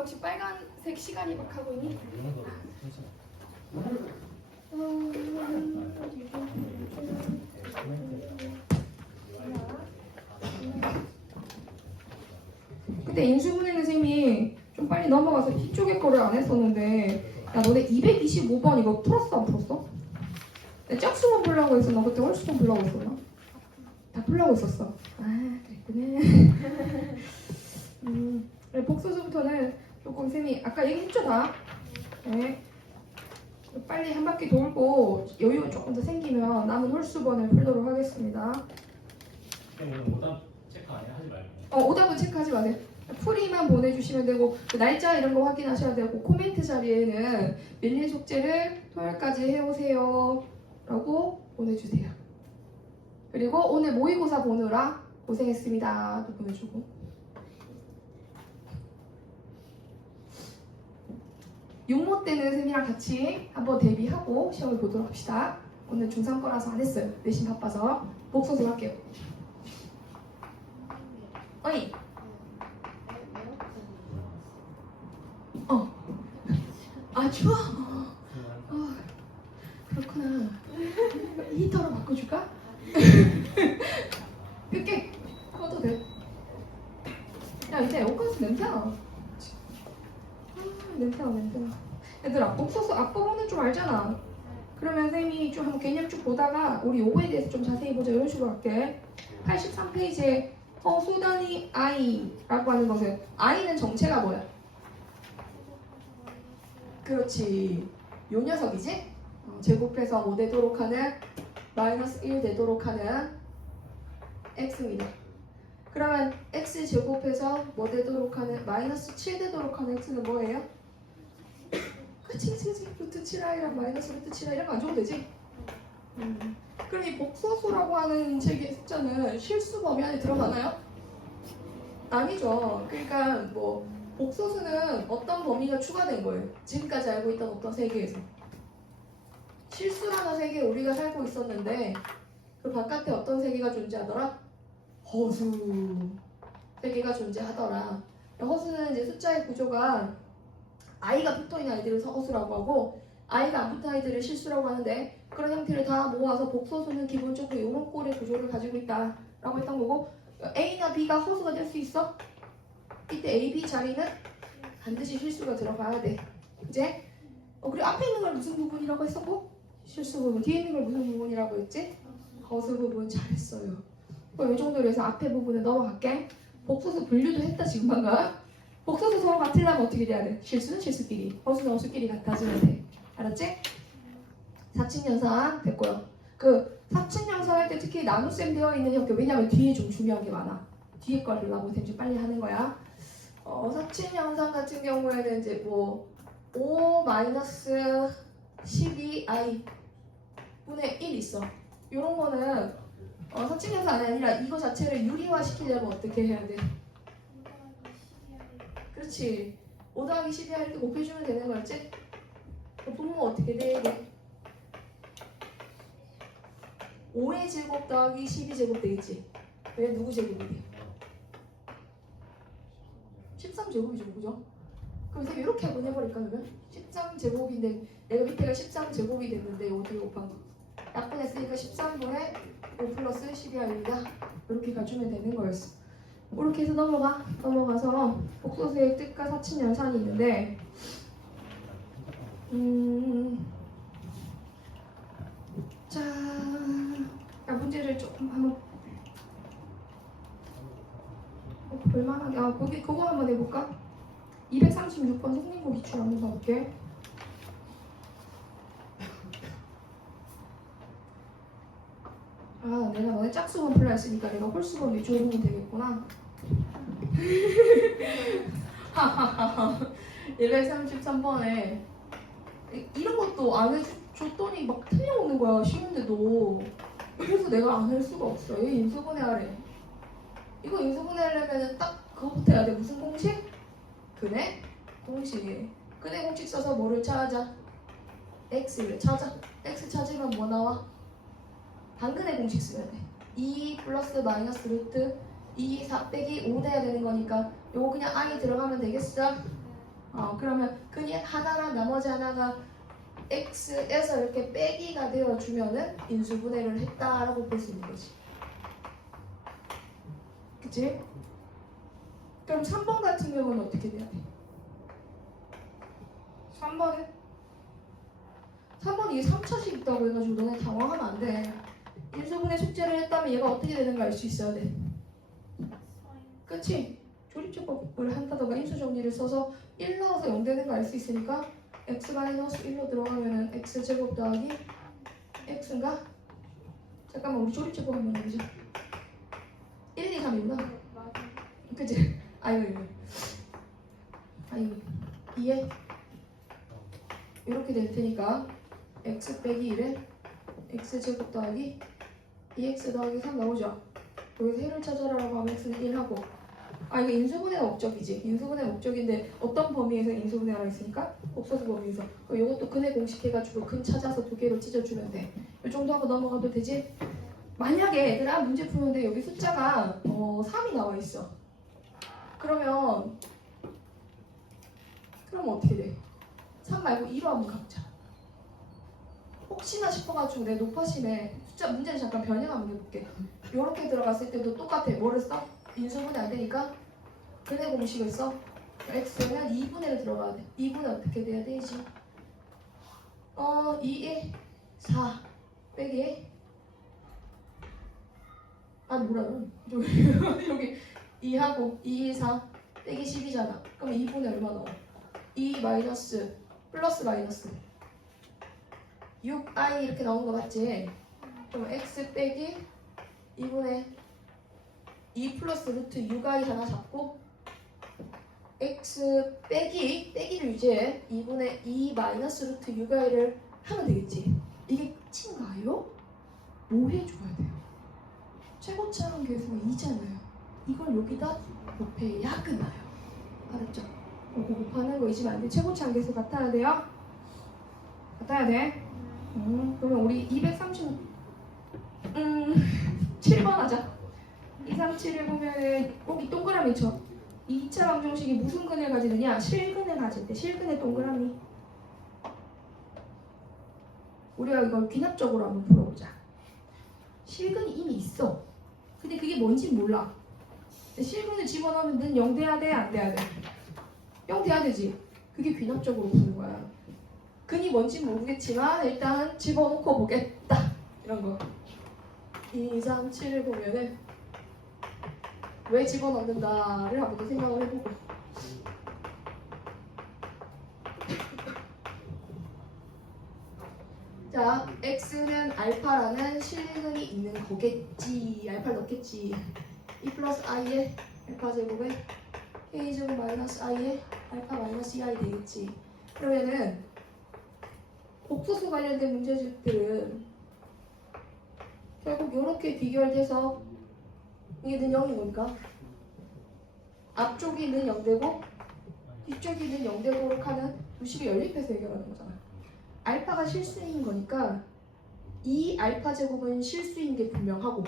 혹시 빨간색 시간이 막 하고 있니? 그때 인수분해는 쌤이 좀 빨리 넘어가서 이쪽에 거를 안 했었는데, 야 너네 225번 이거 풀었어 안 풀었어? 내가 짝수만 풀려고 했었나? 그때 홀수만 풀려고 했었나? 다 풀려고 했었어. 아 그랬구나. 그래, 복수수부터는 조금 쌤이 아까 얘기했죠 다? 네. 빨리 한 바퀴 돌고 여유 조금 더 생기면 남은 홀수번을 풀도록 하겠습니다. 오늘 오답 체크 아니야? 하지 말고. 오답은 체크하지 마세요. 풀이만 보내주시면 되고 그 날짜 이런 거 확인하셔야 되고 코멘트 자리에는 밀린 숙제를 토요일까지 해오세요 라고 보내주세요. 그리고 오늘 모의고사 보느라 고생했습니다 또 보내주고. 육모 때는 쌤이랑 같이 한번 대비하고 시험을 보도록 합시다. 오늘 중3 거라서 안 했어요. 내신 바빠서. 복수수 할게요. 어이. 아 추워? 그렇구나. 히터로 바꿔줄까? 끄게 꺼도 돼. 야 이제 에어컨에서 냄새나. 냄새나. 얘들아 복수수 앞부분은 좀 알잖아. 그러면 쌤이 좀 한번 개념 쭉 보다가 우리 요거에 대해서 좀 자세히 보자. 이런 식으로 할게. 83페이지에 허수단위 i라고 하는 것은 i는 정체가 뭐야? 그렇지. 요 녀석이지? 제곱해서 뭐 되도록 하는 마이너스 1 되도록 하는 x입니다. 그러면 x 제곱해서 뭐 되도록 하는 마이너스 7 되도록 하는 x는 뭐예요? 그치 루트 7i랑 마이너스 루트 7i 이런 거 안 줘도 되지? 그럼 이 복소수라고 하는 책의 숫자는 실수 범위 안에 들어가나요? 아니죠. 그러니까 뭐 복소수는 어떤 범위가 추가된 거예요. 지금까지 알고 있던 어떤 세계에서 실수라는 세계에 우리가 살고 있었는데 그 바깥에 어떤 세계가 존재하더라? 허수 세계가 존재하더라. 허수는 이제 숫자의 구조가 i가 붙어있는 아이들을 허수라고 하고 i가 안 붙은 아이들을 실수라고 하는데 그런 형태를 다 모아서 복소수는 기본적으로 이런 꼴의 구조를 가지고 있다라고 했던 거고 a나 b가 허수가 될 수 있어? 이때 a, b 자리는 반드시 실수가 들어가야 돼. 이제 그리고 앞에 있는 걸 무슨 부분이라고 했었고 실수 부분, 뒤에 있는 걸 무슨 부분이라고 했지? 허수 부분. 잘했어요. 그럼 이 정도로 해서 앞에 부분에 넘어갈게. 복소수 분류도 했다 지금 방금. 복소수 서로 같으려면 어떻게 돼야 돼? 실수는 실수끼리, 허수는 허수끼리 같아지면 돼. 알았지? 사칙연산 됐고요. 그 사칙연산 할 때 특히 나눗셈 되어 있는 형태, 왜냐면 뒤에 좀 중요한 게 많아. 뒤에 걸 보려고 좀 빨리 하는 거야. 사칙연산 같은 경우에는 이제 뭐 5-12i 분의 1 있어. 이런 거는 사칙연산이 아니라 이거 자체를 유리화 시키려면 어떻게 해야 돼? 그렇지. 5 더하기 12i 이렇게 곱해주면 되는 거였지? 분모가 어떻게 돼? 5의 제곱 더하기 12제곱 되겠지? 왜 누구 제곱이 돼? 13제곱이죠, 그죠? 그럼 이렇게 이렇게 보내버릴까 그러면? 13제곱인데 내가 밑에가 13제곱이 됐는데 이거 어떻게 곱한 거? 약분했으니까 13분의 5 플러스 12r입니다. 이렇게 가주면 되는 거였어. 이렇게 해서 넘어가서 복소수의 뜻과 사칙연산이 있는데 자, 문제를 조금 한번 볼만하게 그거 한번 해볼까? 236번 성립고 기출 한번 봐볼게. 내가 너네 짝수번 풀라 했으니까 내가 홀수번 위주로 보면 되겠구나. 233번에 이런 것도 안 해줬더니 막 틀려오는 거야. 쉬운데도. 그래서 내가 안 할 수가 없어. 이거 인수분해 하래. 이거 인수분해 하려면 딱 그거부터 해야 돼. 무슨 공식? 근해 공식. 근해 공식 써서 뭐를 찾아? x를 찾아. x 찾으면 뭐 나와? 반근해 공식 쓰면 돼. 2 플러스 마이너스 루트 2 4 빼기 5 돼야 되는 거니까 요거 그냥 i 들어가면 되겠어? 그러면 그냥 하나랑 나머지 하나가 x에서 이렇게 빼기가 되어주면은 인수분해를 했다라고 볼 수 있는 거지. 그치? 그럼 3번 같은 경우는 어떻게 돼야 돼? 3번은 이게 3차식 있다고 해가지고 너네 당황하면 안 돼. 인수분해 숙제를 했다면 얘가 어떻게 되는가 알 수 있어야 돼. 그치? 조립제법을 한다던가 인수정리를 써서 1 넣어서 0 되는 거 알 수 있으니까 x-1로 들어가면은 x제곱 더하기 x인가? 잠깐만 우리 조립제법 한번 해보자. 1, 2, 3이구나. 그치? 아유 이해? 이렇게 될 테니까 x 빼기 1에 x제곱 더하기 2x 더하기 3 나오죠? 여기서 해를 찾아라라고 하면 x는 1하고 이거 인수분해 목적이지. 인수분해 목적인데 어떤 범위에서 인수분해가 있으니까? 복소수 범위에서. 그럼 이것도 근의 공식 해가지고 근 찾아서 2개로 찢어주면 돼. 이 정도 하고 넘어가도 되지? 만약에 얘들아 문제 푸는데 여기 숫자가 3이 나와 있어. 그러면 어떻게 돼? 3 말고 2로 한번 가보자. 혹시나 싶어가지고 내 높아심에 숫자 문제는 잠깐 변형 한번 해볼게. 이렇게 들어갔을 때도 똑같아. 뭐를 써? 인수분해 안 되니까 근의 공식을 써. x는 2분해로 들어가야 돼. 2분해 어떻게 돼야 되지? 2에 4 빼기 뭐라고? 여기 2하고 2, 4 빼기 10이잖아. 그럼 2분의 얼마 나와? 2 마이너스 플러스 마이너스 6i 이렇게 나오는 거 맞지? 그럼 x 빼기 2분의 2 플러스 루트 6i 하나 잡고 x 빼기를 유지해 2분의 2 마이너스 루트 6i를 하면 되겠지. 이게 끝인가요? 뭐 해줘야 돼요? 최고차항 계수가 2잖아요. 이걸 여기다 곱해야 끝나요. 알았죠? 곱하는 거 잊으면 안 돼. 최고차항 계수 같아야 돼요? 같아야 돼? 그러면 우리 7번 하자. 237을 보면은 꼭 이 동그라미 쳐. 2차 방정식이 무슨 근을 가지느냐? 실근을 가질 때. 실근의 동그라미. 우리가 이걸 귀납적으로 한번 풀어보자. 실근이 이미 있어. 근데 그게 뭔지 몰라. 근데 실근을 집어넣으면 는 0 돼야 돼? 안 돼야 돼? 0 돼야 되지. 그게 귀납적으로 푸는 거야. 근이 뭔지 모르겠지만 일단 집어넣고 보겠다. 이런 거. 2, 3, 7을 보면은 왜 집어넣는다를 한번 생각을 해보고. 자, x는 알파라는 실근이 있는 거겠지. 알파를 넣겠지. 2 플러스 i에 알파 제곱에 k 제곱 마이너스 i에 알파 마이너스 2i 되겠지. 그러면은 복소수 관련된 문제집들은 결국 이렇게 비교돼서 이게 는 0인 거니까 앞쪽이 는 0 되고 뒤쪽이 는 0 되도록 하는 부식이 연립해서 해결하는 거잖아. 알파가 실수인 거니까 이 알파 제곱은 실수인 게 분명하고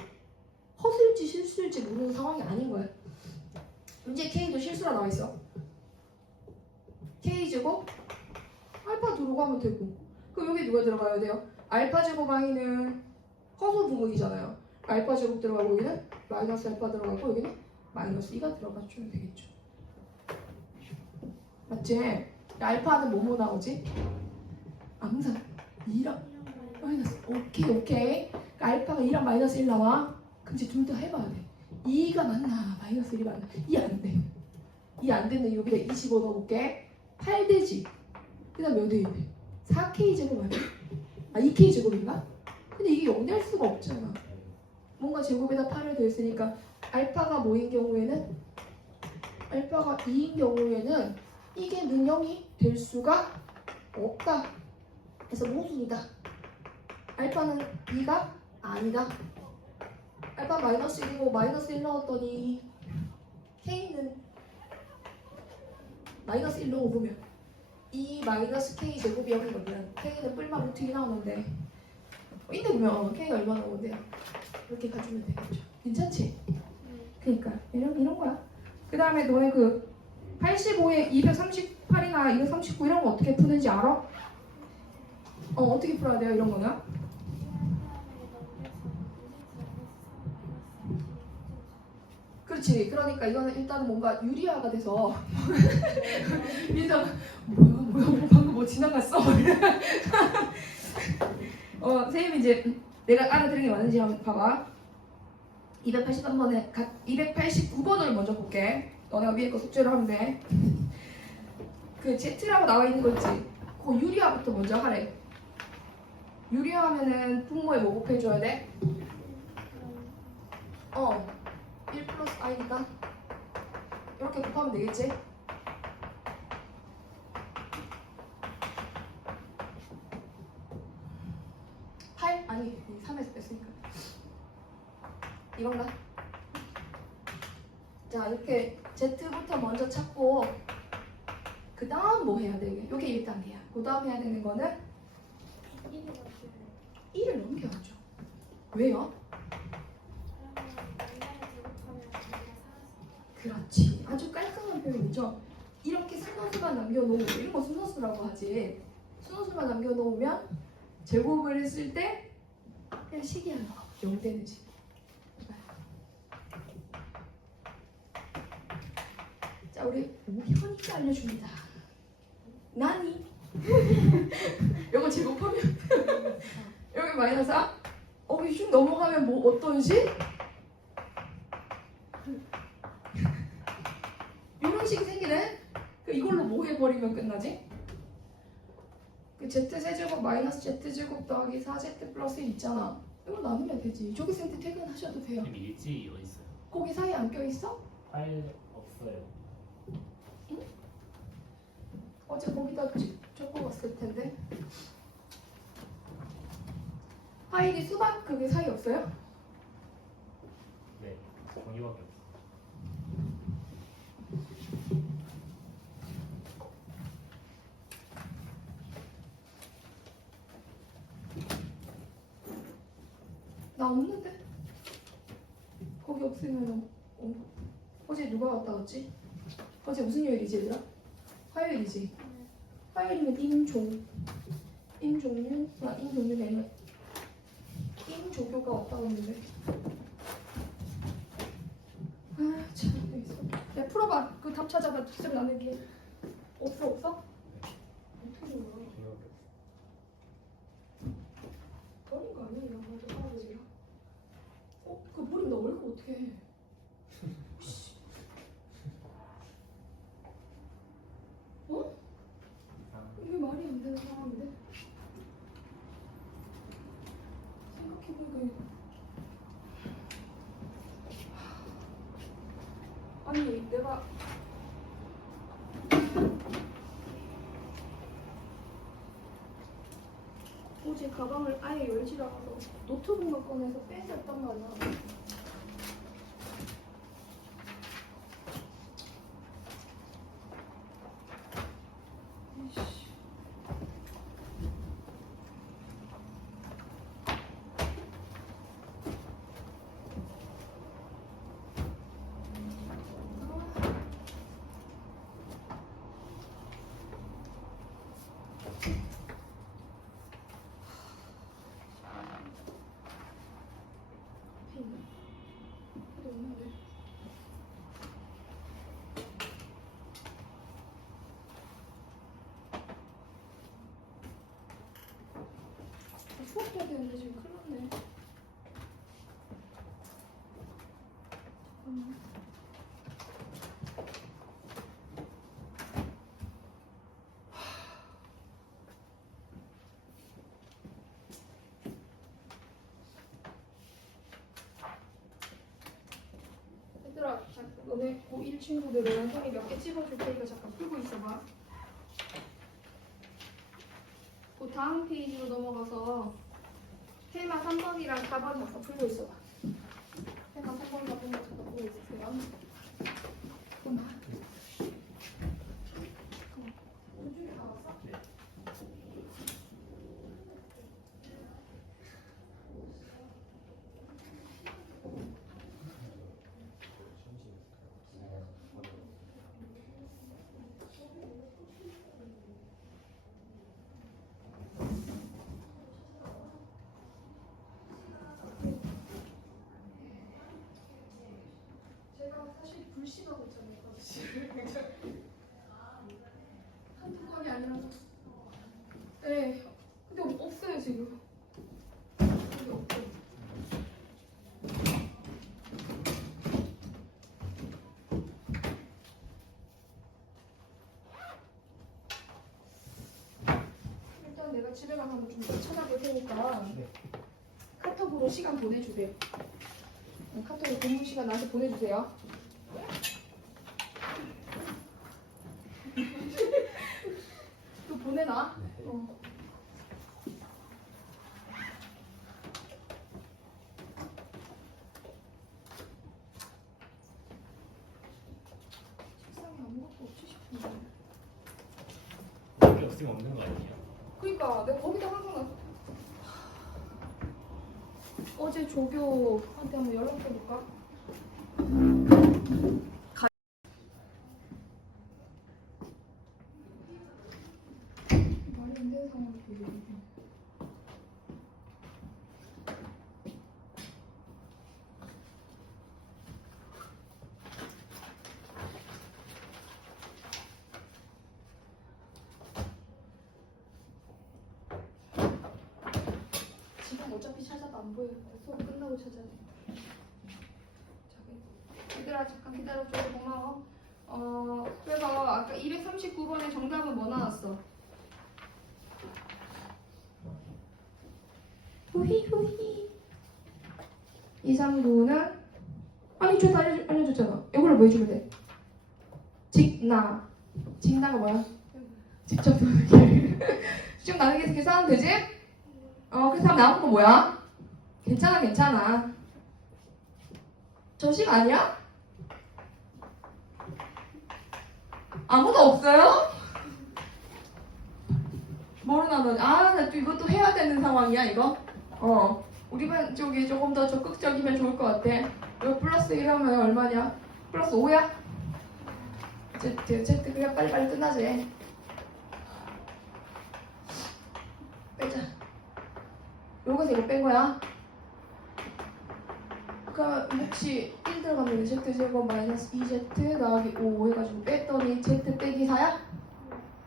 허술지 실수일지 모르는 상황이 아닌 거야. 문제 K도 실수가 나와 있어. K 제곱 알파 들어가면 되고 그럼 여기 누가 들어가야 돼요? 알파 제곱 i는 허술 부분이잖아요. 알파 제곱 들어가고 여기는 마이너스 알파 들어가고 여기는 마이너스 2가 들어가 주면 되겠죠. 맞지? 알파는 뭐뭐 나오지? 항상 2랑 마이너스. 오케이. 그러니까 알파가 2랑 마이너스 1 나와. 그럼 이제 둘 다 해봐야 돼. 2가 맞나? 마이너스 1이 맞나? 2 안 돼. 2 안 되는 여기다 25 넣어볼게. 8 되지. 그 다음 몇 돼 있네? 4k 제곱 아니야? 2k 제곱인가? 근데 이게 0 될 수가 없잖아. 뭔가 제곱에다 8을 더했으니까 알파가 뭐인 경우에는 알파가 2인 경우에는 이게 는 0이 될 수가 없다. 그래서 모순이다. 알파는 2가 아니다. 알파 마이너스 1이고 마이너스 1 넣었더니 k는 마이너스 1 넣어보면 2 마이너스 k 제곱이 0이거든. k는 뿔만 루트 2 나오는데 이때 보면 k가 얼마 나오는데요? 이렇게 가주면 되겠죠. 괜찮지? 그러니까 이런 거야. 그 다음에 너네 그 85에 238이나 239 이런 거 어떻게 푸는지 알아? 어떻게 풀어야 돼요 이런 거는? 그렇지. 그러니까 이거는 일단은 뭔가 유리화가 돼서 일단 뭐야 방금 뭐 지나갔어? 선생님이 이제 내가 알아들은 게 맞는지 한번 봐봐. 283번에 289번을 먼저 볼게. 너네가 위에 거 숙제로 하면 돼. 그 Z라고 나와 있는 거 있지? 그 유리화부터 먼저 하래. 유리화하면은 분모에 뭐 곱해줘야 돼? 1 플러스 i니까 이렇게 곱하면 되겠지? 아니 3에서 뺐으니까 이건가? 자 이렇게 Z부터 먼저 찾고 그 다음 뭐 해야 되게? 이게 1단계야. 그 다음 해야 되는 거는 1을 넘겨야죠. 왜요? 그렇지. 아주 깔끔한 표현이죠. 이렇게 순서수만 남겨놓으면 이런 거 순서수라고 하지. 순서수만 남겨놓으면 제곱을 했을 때 그냥 식이 하나 0 되는 식. 자 우리 현이가 알려줍니다. 나니? 이거 제곱하면 여기 마이너스 4? 여기 쭉 넘어가면 뭐 어떤 식? 이런 식이 생기네? 이걸로 뭐 해버리면 끝나지? 그 Z-세제곱 마이너스 Z제곱 더하기 4Z 플러스 1 있잖아. 이걸 나누면 되지. 조기생때 퇴근하셔도 돼요. 쌤 일지 어디 있어요? 거기 사이에 안 껴있어? 파일 없어요. 어제 거기다 적어봤을 텐데. 파일이 수박 그게 사이 없어요? 네, 정의밖에 없어요. 나 없는데? 거기 없으면 어제 누가 왔다 갔지? 어제 무슨 요일이지 얘들아? 화요일이지? 화요일이면 임종윤 되면 임조교가 왔다 갔는데 참 여기 있어. 야 풀어봐. 그 답 찾아봐. 쌤 나누기 없어? 어떻게 된 거야? 버린 거 아니야? 이런 거 할아버지랑 그거 버리면 나 월급 어떻게 해? 이게 말이 안 되는 상황인데? 생각해보니까 아니 내가 어제 가방을 아예 열지 않아서 노트북만 꺼내서 뺏었단 말이야. 수업해야 되는데 지금 큰일 났네. 얘들아, 너네 고1 친구들은 형이 몇 개 찍어줄 테니까 잠깐 풀고 있어봐. 그 다음 페이지로 넘어가서 테마 3번이랑 4번 잠깐 풀고 있어봐. 테마 3번, 4번 잠깐 풀고 있으세요. 엄마. 우중에 나왔어? 네. 제가 집에 가서 한번 좀 찾아볼 테니까 네. 카톡으로 시간 보내주세요. 카톡으로 공부 시간 나한테 보내주세요. 또 보내놔. 책상에 아무것도 없지 싶은데. 여기 없으면 없는 거 아니에요? 그러니까 내가 거기다 항상 어제 조교한테 한번 연락해볼까? 말이 안 되는 상황이 되겠는데. 지금 어차피 찾아도 안 보여. 수업 끝나고 찾아야 돼. 얘들아 잠깐 기다려줘서 고마워. 그래서 아까 239번의 정답은 뭐 나왔어? 후히 2, 3, 9는 아니 저 알려줬잖아. 이걸로 뭐 해주면 돼? 직나가 뭐야? 직접 나누기. 직접 나누기 계산하면 되지? 그래서 다음 나온 거 뭐야? 괜찮아. 저식 아니야? 아무도 없어요? 모르나 너? 나 또 이것도 해야 되는 상황이야 이거? 우리 반 쪽이 조금 더 적극적이면 좋을 것 같아. 이거 플러스 1하면 얼마냐? 플러스 5야? Z 그냥 빨리빨리 끝나지. 빼자. 요거서 이거 뺀 거야. 그러니까 혹시 1 들어가면 Z제곱 마이너스 2Z 나가기 5 해가지고 뺐더니 Z 빼기 4야?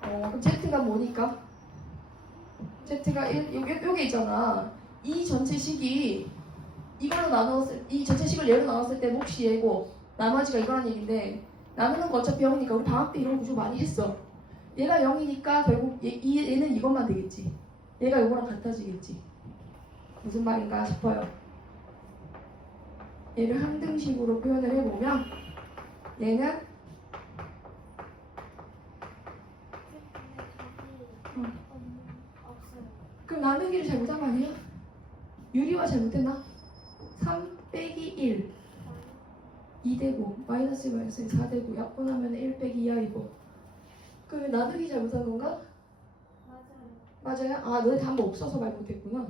그럼 Z가 뭐니까? Z가 1, 요게 있잖아. 이 전체 식이 이걸로 나눴을, 이 전체 식을 얘로 나눴을 때 몫이 얘고 나머지가 이거란 얘기인데 나누는 거 어차피 0이니까 우리 방학 때 이런 구조 많이 했어. 얘가 0이니까 결국 얘는 이것만 되겠지. 얘가 요거랑 같아지겠지. 무슨 말인가 싶어요. 얘를 항등식으로 표현을 해보면 얘는 그럼 나누기를 잘못한 거 아니에요? 유리화 잘못했나? 3 빼기 1 2되고 마이너스 4되고 약분하면 1 빼기 2r이고 그럼 나누기 잘못한 건가? 맞아요? 너네 답 없어서 말 못했구나.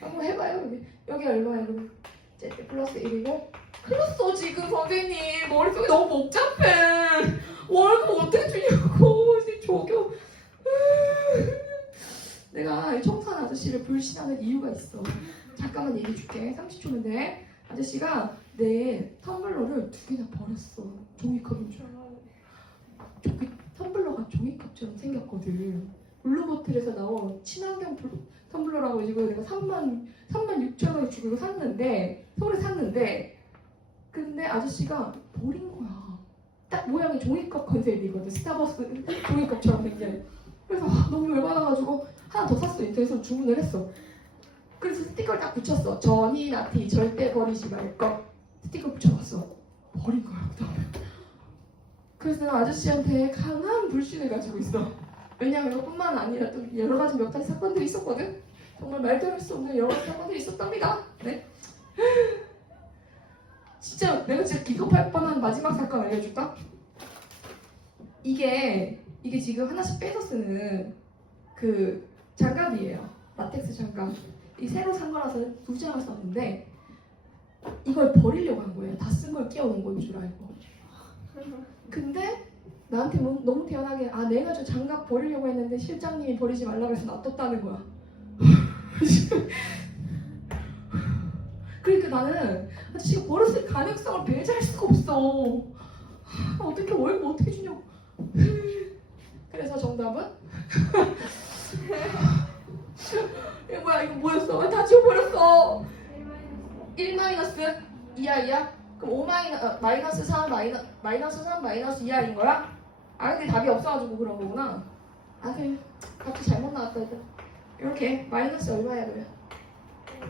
한번 해봐요. 여기 얼마야? 그럼 Z 플러스 1이고 클났어 지금 선생님. 머릿속이 너무 복잡해. 월급 어떻게 주냐고. 조교. 내가 청산 아저씨를 불신하는 이유가 있어. 잠깐만 얘기해 줄게. 30초면 돼. 아저씨가 내 텀블러를 2개나 버렸어. 종이컵인 줄 알아. 텀블러가 종이컵처럼 생겼거든. 블루보틀에서 나온 친환경 텀블러라고 이거 내가 36,000원 주고 이거 샀는데 서울에 샀는데 근데 아저씨가 버린 거야. 딱 모양이 종이컵 컨셉이거든. 스타벅스 종이컵처럼 생긴. 그래서 너무 열받아가지고 하나 더 샀어. 인터넷으로 주문을 했어. 그래서 스티커를 딱 붙였어. 전이 나티 절대 버리지 말 것. 스티커 붙여놨어. 버린 거야 그다음에. 그래서 내가 아저씨한테 강한 불신을 가지고 있어. 왜냐면 이것뿐만 아니라 또 여러 가지 몇 가지 사건들이 있었거든. 정말 말도 할 수 없는 여러 가지 사건들이 있었답니다. 네. 진짜 내가 진짜 기겁할 뻔한 마지막 사건 알려줄까? 이게 지금 하나씩 빼서 쓰는 그 장갑이에요. 라텍스 장갑. 이 새로 산 거라서 2장을 썼는데 이걸 버리려고 한 거예요. 다 쓴 걸 끼워놓은 거인 줄 알고. 근데 나한테 너무 태연하게 내가 저 장갑 버리려고 했는데 실장님이 버리지 말라고 해서 놔뒀다는 거야. 그러니까 나는 아저씨가 버렸을 가능성을 배제할 수가 없어. 어떻게 월급 어떻게 주냐고. 그래서 정답은? 이거 뭐였어? 다 지워버렸어. 1 마이너스 2r이야? 그럼 5 마이너스 3 마이너스 3 마이너스 2r인 거야? 근데 답이 없어가지고 그런 거구나. 그래. 값이 잘못 나왔다 얘들아. 이렇게 마이너스 얼마야 그러면?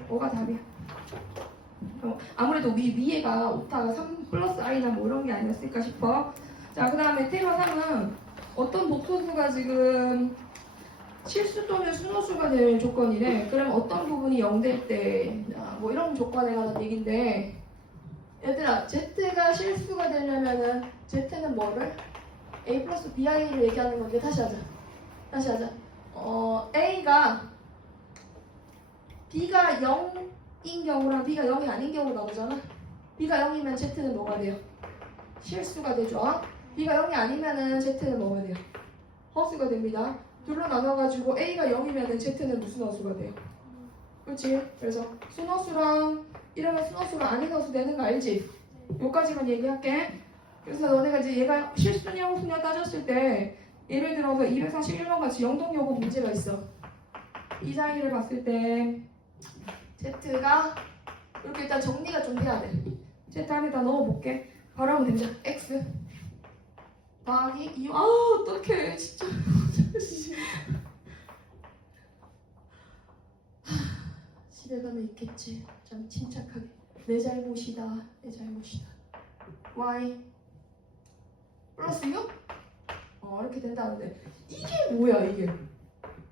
5가 답이야. 아무래도 위에가 오타가 3 플러스 i나 뭐 이런 게 아니었을까 싶어. 자, 그 다음에 테마 3은 어떤 복소수가 지금 실수 또는 순호수가 될 조건이래. 그럼 어떤 부분이 0될 때, 뭐 이런 조건에 관한 얘기인데, 얘들아, z가 실수가 되려면은 z는 뭐를? a 플러스 bi를 얘기하는 건데, 다시 하자. a가 b가 0인 경우랑 b가 0이 아닌 경우 나오잖아. b가 0이면 z는 뭐가 돼요? 실수가 되죠. b가 0이 아니면은 z는 뭐가 돼요? 허수가 됩니다. 둘로 나눠가지고 a가 0이면은 z는 무슨 허수가 돼요? 그렇지? 그래서 순허수랑 이러면 순허수가 아닌 허수 되는 거 알지? 요까지만 얘기할게. 그래서 너네가 이제 얘가 실수냐 허수냐 따졌을 때 예를 들어서 241번 같이 영동여고 문제가 있어. 이 사이를 봤을 때 z가 이렇게 일단 정리가 좀 돼야 돼. z 안에다 넣어볼게. 바로 하면 된다. x 더하기 2. 아 어떡해 진짜. 집에 가면 있겠지. 참 침착하게. 내 잘못이다. y 플러스 6? 이렇게 된다는데 이게 뭐야 이게?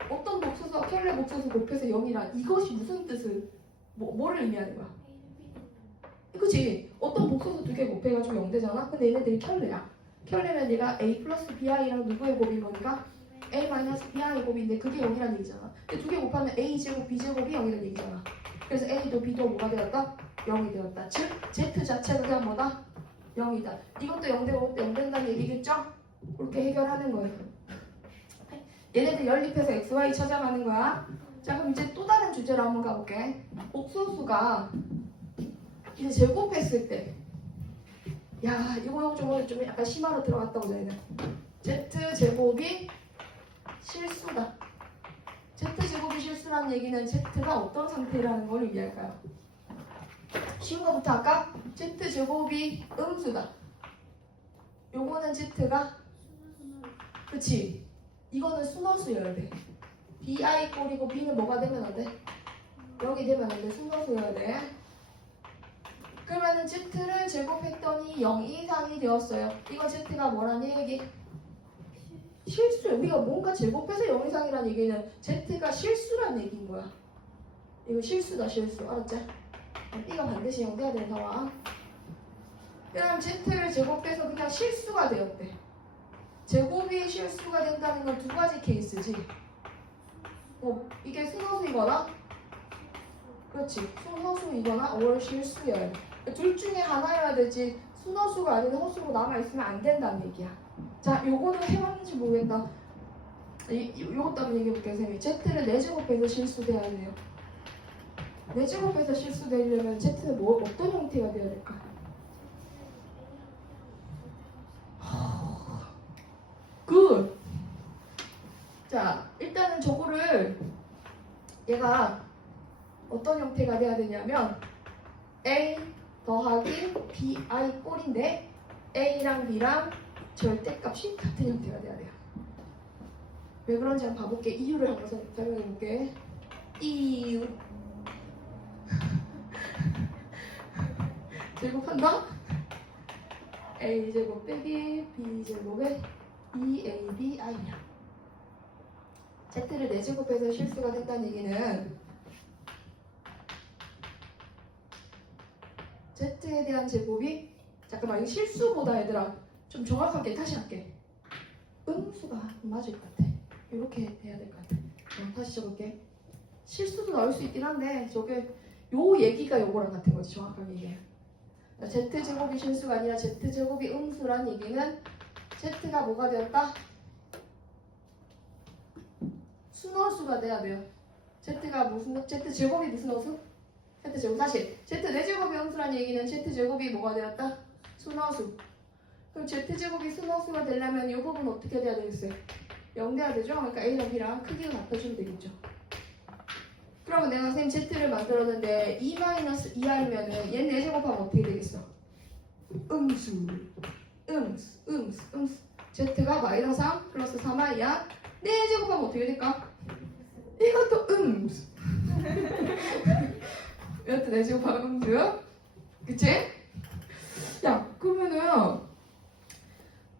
어떤 복소수와 켈레 복소수 곱해서 0이란 이것이 무슨 뜻을 뭐를 의미하는 거야? 그치? 어떤 복소수 두 개 곱해가지고 0 되잖아? 근데 얘네들이 켈레야. 켈레면 얘가 a 플러스 bi랑 누구의 곱인 거니까? a 마이너스 bi의 곱인데 그게 0이란 얘기잖아. 근데 두 개 곱하면 a 제곱 b 제곱이 0이란 얘기잖아. 그래서 a도 b도 뭐가 되었다? 0이 되었다. 즉 z 자체가 그냥 뭐다? 0이다. 이것도 0 되고 이것도 0 된다는 얘기겠죠? 그렇게 해결하는 거예요. 얘네들 연립해서 xy 찾아가는 거야. 자 그럼 이제 또 다른 주제로 한번 가볼게. 복소수가 이제 제곱했을 때, 야 이거 좀 약간 심화로 들어갔다고 저희는. z 제곱이 실수다. z 제곱이 실수라는 얘기는 z가 어떤 상태라는 걸 의미할까요? 쉬운 거부터 할까? z 제곱이 음수다. 요거는 z가 그치? 이거는 순허수여야 돼. bi 꼴이고 b는 뭐가 되면 안 돼? 0이 되면 안 돼. 순허수여야 돼. 그러면은 z를 제곱했더니 0 이상이 되었어요. 이거 z가 뭐라는 얘기? 실수야. 우리가 뭔가 제곱해서 0 이상이라는 얘기는 z가 실수라는 얘기인 거야. 이거 실수다 실수. 알았지? 이거 반드시 0 돼야 되는 상황. 그다음 z를 제곱해서 그냥 실수가 되었대. 제곱이 실수가 된다는 건 두 가지 케이스지. 이게 순허수이거나 그렇지. 순허수이거나 월 실수여야 돼. 둘 중에 하나여야 되지. 순허수가 아닌 허수로 남아있으면 안 된다는 얘기야. 자, 요거는 해봤는지 모르겠다. 요것도 한번 얘기해볼게요, 선생님이. z를 4제곱해서 실수돼야 돼요. 4제곱해서 실수되려면 z는 어떤 형태가 돼야 될까? 굿! 자, 일단은 저거를 얘가 어떤 형태가 돼야 되냐면 a 더하기 bi 꼴인데 a랑 b랑 절대값이 같은 형태가 돼야 돼요. 왜 그런지 한번 봐볼게. 이유를 한번 설명해볼게. 이유 제곱한다? a제곱 빼기 b제곱에 2ab이야. z를 4제곱해서 실수가 된다는 얘기는 z에 대한 제곱이 잠깐만 이거 실수보다 얘들아 좀 정확하게 다시 할게. 음수가 맞을 것 같아. 이렇게 해야 될 것 같아. 다시 적을게. 실수도 나올 수 있긴 한데 저게 요 얘기가 요거랑 같은 거지. 정확하게 얘기해. z제곱이 실수가 아니라 z제곱이 음수란 얘기는 z가 뭐가 되었다? 순허수가 돼야 돼요. z가 무슨 z제곱이 무슨 허수? z제곱 다시 z 4제곱이 음수란 얘기는 z제곱이 뭐가 되었다? 순허수. 그럼 z제곱이 순허수가 되려면 이 부분 어떻게 돼야 되겠어요? 0 돼야 되죠? 그러니까 a랑 b랑 크기가 같아지면 되겠죠. 그러면 내가 선생님 z를 만들었는데 2-2i면은 얘 4제곱하면 어떻게 되겠어? 음수. z가 -3 플러스 3i야. 4제곱하면 어떻게 될까? 이것도 이것도 4제곱하면 음수. 그치? 야, 그러면은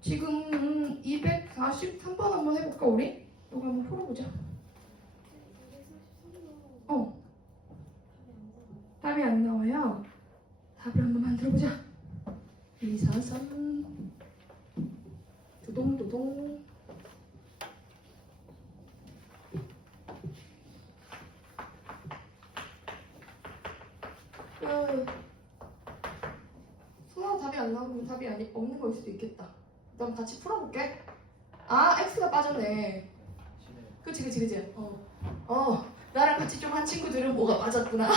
지금 243번 한번 해볼까 우리? 이거 한번 풀어보자. 답이 안 나와요. 답을 한번 만들어보자. 2, 4, 3 도동도동. 수학 답이 안 나오면 답이 없는 걸 수도 있겠다. 일단 같이 풀어볼게. 아, X가 빠졌네. 그치. 나랑 같이 좀 한 친구들은 뭐가 빠졌구나.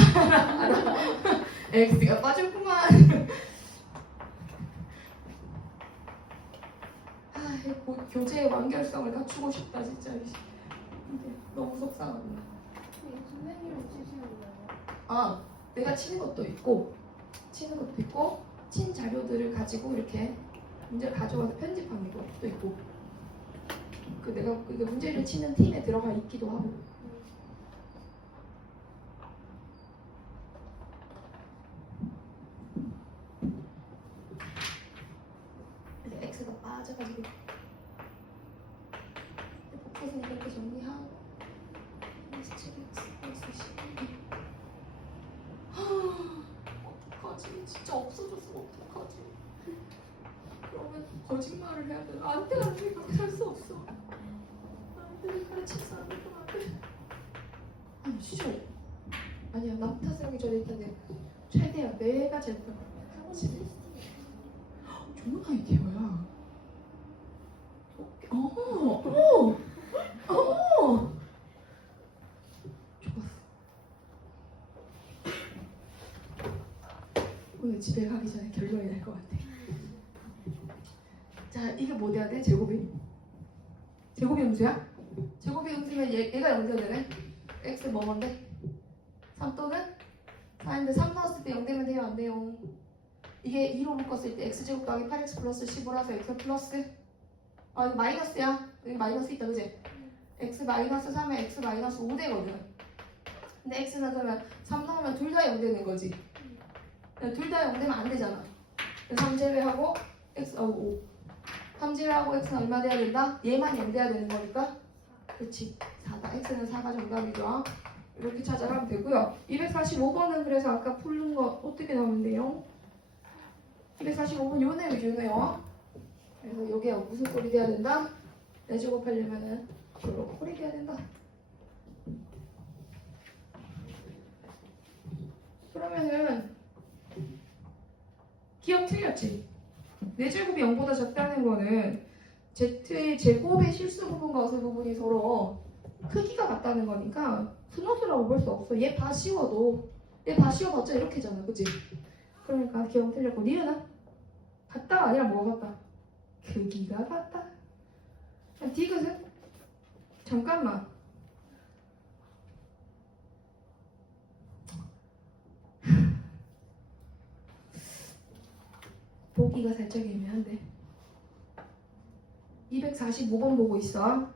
X가 빠졌구만. 아, 교재의 완결성을 갖추고 싶다 진짜. 근데 너무 속상하다. 선생님은 치시는가요? 아, 내가 치는 것도 있고 친 자료들을 가지고 이렇게 문제를 가져와서 편집하는 것도 있고, 그 내가 그 문제를 치는 팀에 들어가 있기도 하고. 이제 X가 빠져가지고 복붙은 이렇게 정리하고 어떡하지? 진짜 없어졌으면 어떡하지? 그러면 거짓말을 해야 돼. 안 돼. 그렇게 살 수 없어. 안 돼. 가르칠 사람이 또 안 돼. 아니 진짜 아니야. 남 탓을 하기 전에 일단 최대한 내가 제일 좋은 아이디어야. 좋았어. 오늘 집에 가기 전에 결론이 날 것 같아. 자, 이게 뭐 돼야 돼? 제곱이 음수야? 제곱이 음수면 얘가 0 되네. x 뭐건데? 3 또는 4인데 3 넣었을 때 0 되면 돼요? 안 돼요? 이게 2로 묶었을 때 x제곱 더하기 8x 플러스 15라서 x 플러스, 이거 마이너스야. 여기 마이너스 있다, 그지? x 마이너스 3에 x 마이너스 5 되거든. 근데 x는 그러면 3 넣으면 둘 다 0 되는 거지. 둘 다 0 되면 안 되잖아. 3 제외하고 x 5. 3 제외하고 x는 얼마 돼야 된다? 얘만 0 돼야 되는 거니까. 그렇지. 4다. x는 4가 정답이죠. 이렇게 찾아가면 되고요. 245번은 그래서 아까 풀는 거 어떻게 나오는데요? 245번 요네 위주네요. 그래서 요게 무슨 꼴이 돼야 된다? 4제곱 하려면은 저로 꼴이 돼야 된다. 그러면은 기억 틀렸지? 4제곱이 0보다 작다는 거는 Z의 제곱의 실수 부분과 어수 부분이 서로 크기가 같다는 거니까 분호수라고 볼 수 없어. 얘 다 씌워도 얘 다 씌워봤자 이렇게잖아, 그치? 그러니까 기억 틀렸고. 니은은? 같다가 아니라 뭐가 같다? 크기가 같다. 디귿은? 잠깐만. 보기가 살짝 애매한데. 245번 보고 있어.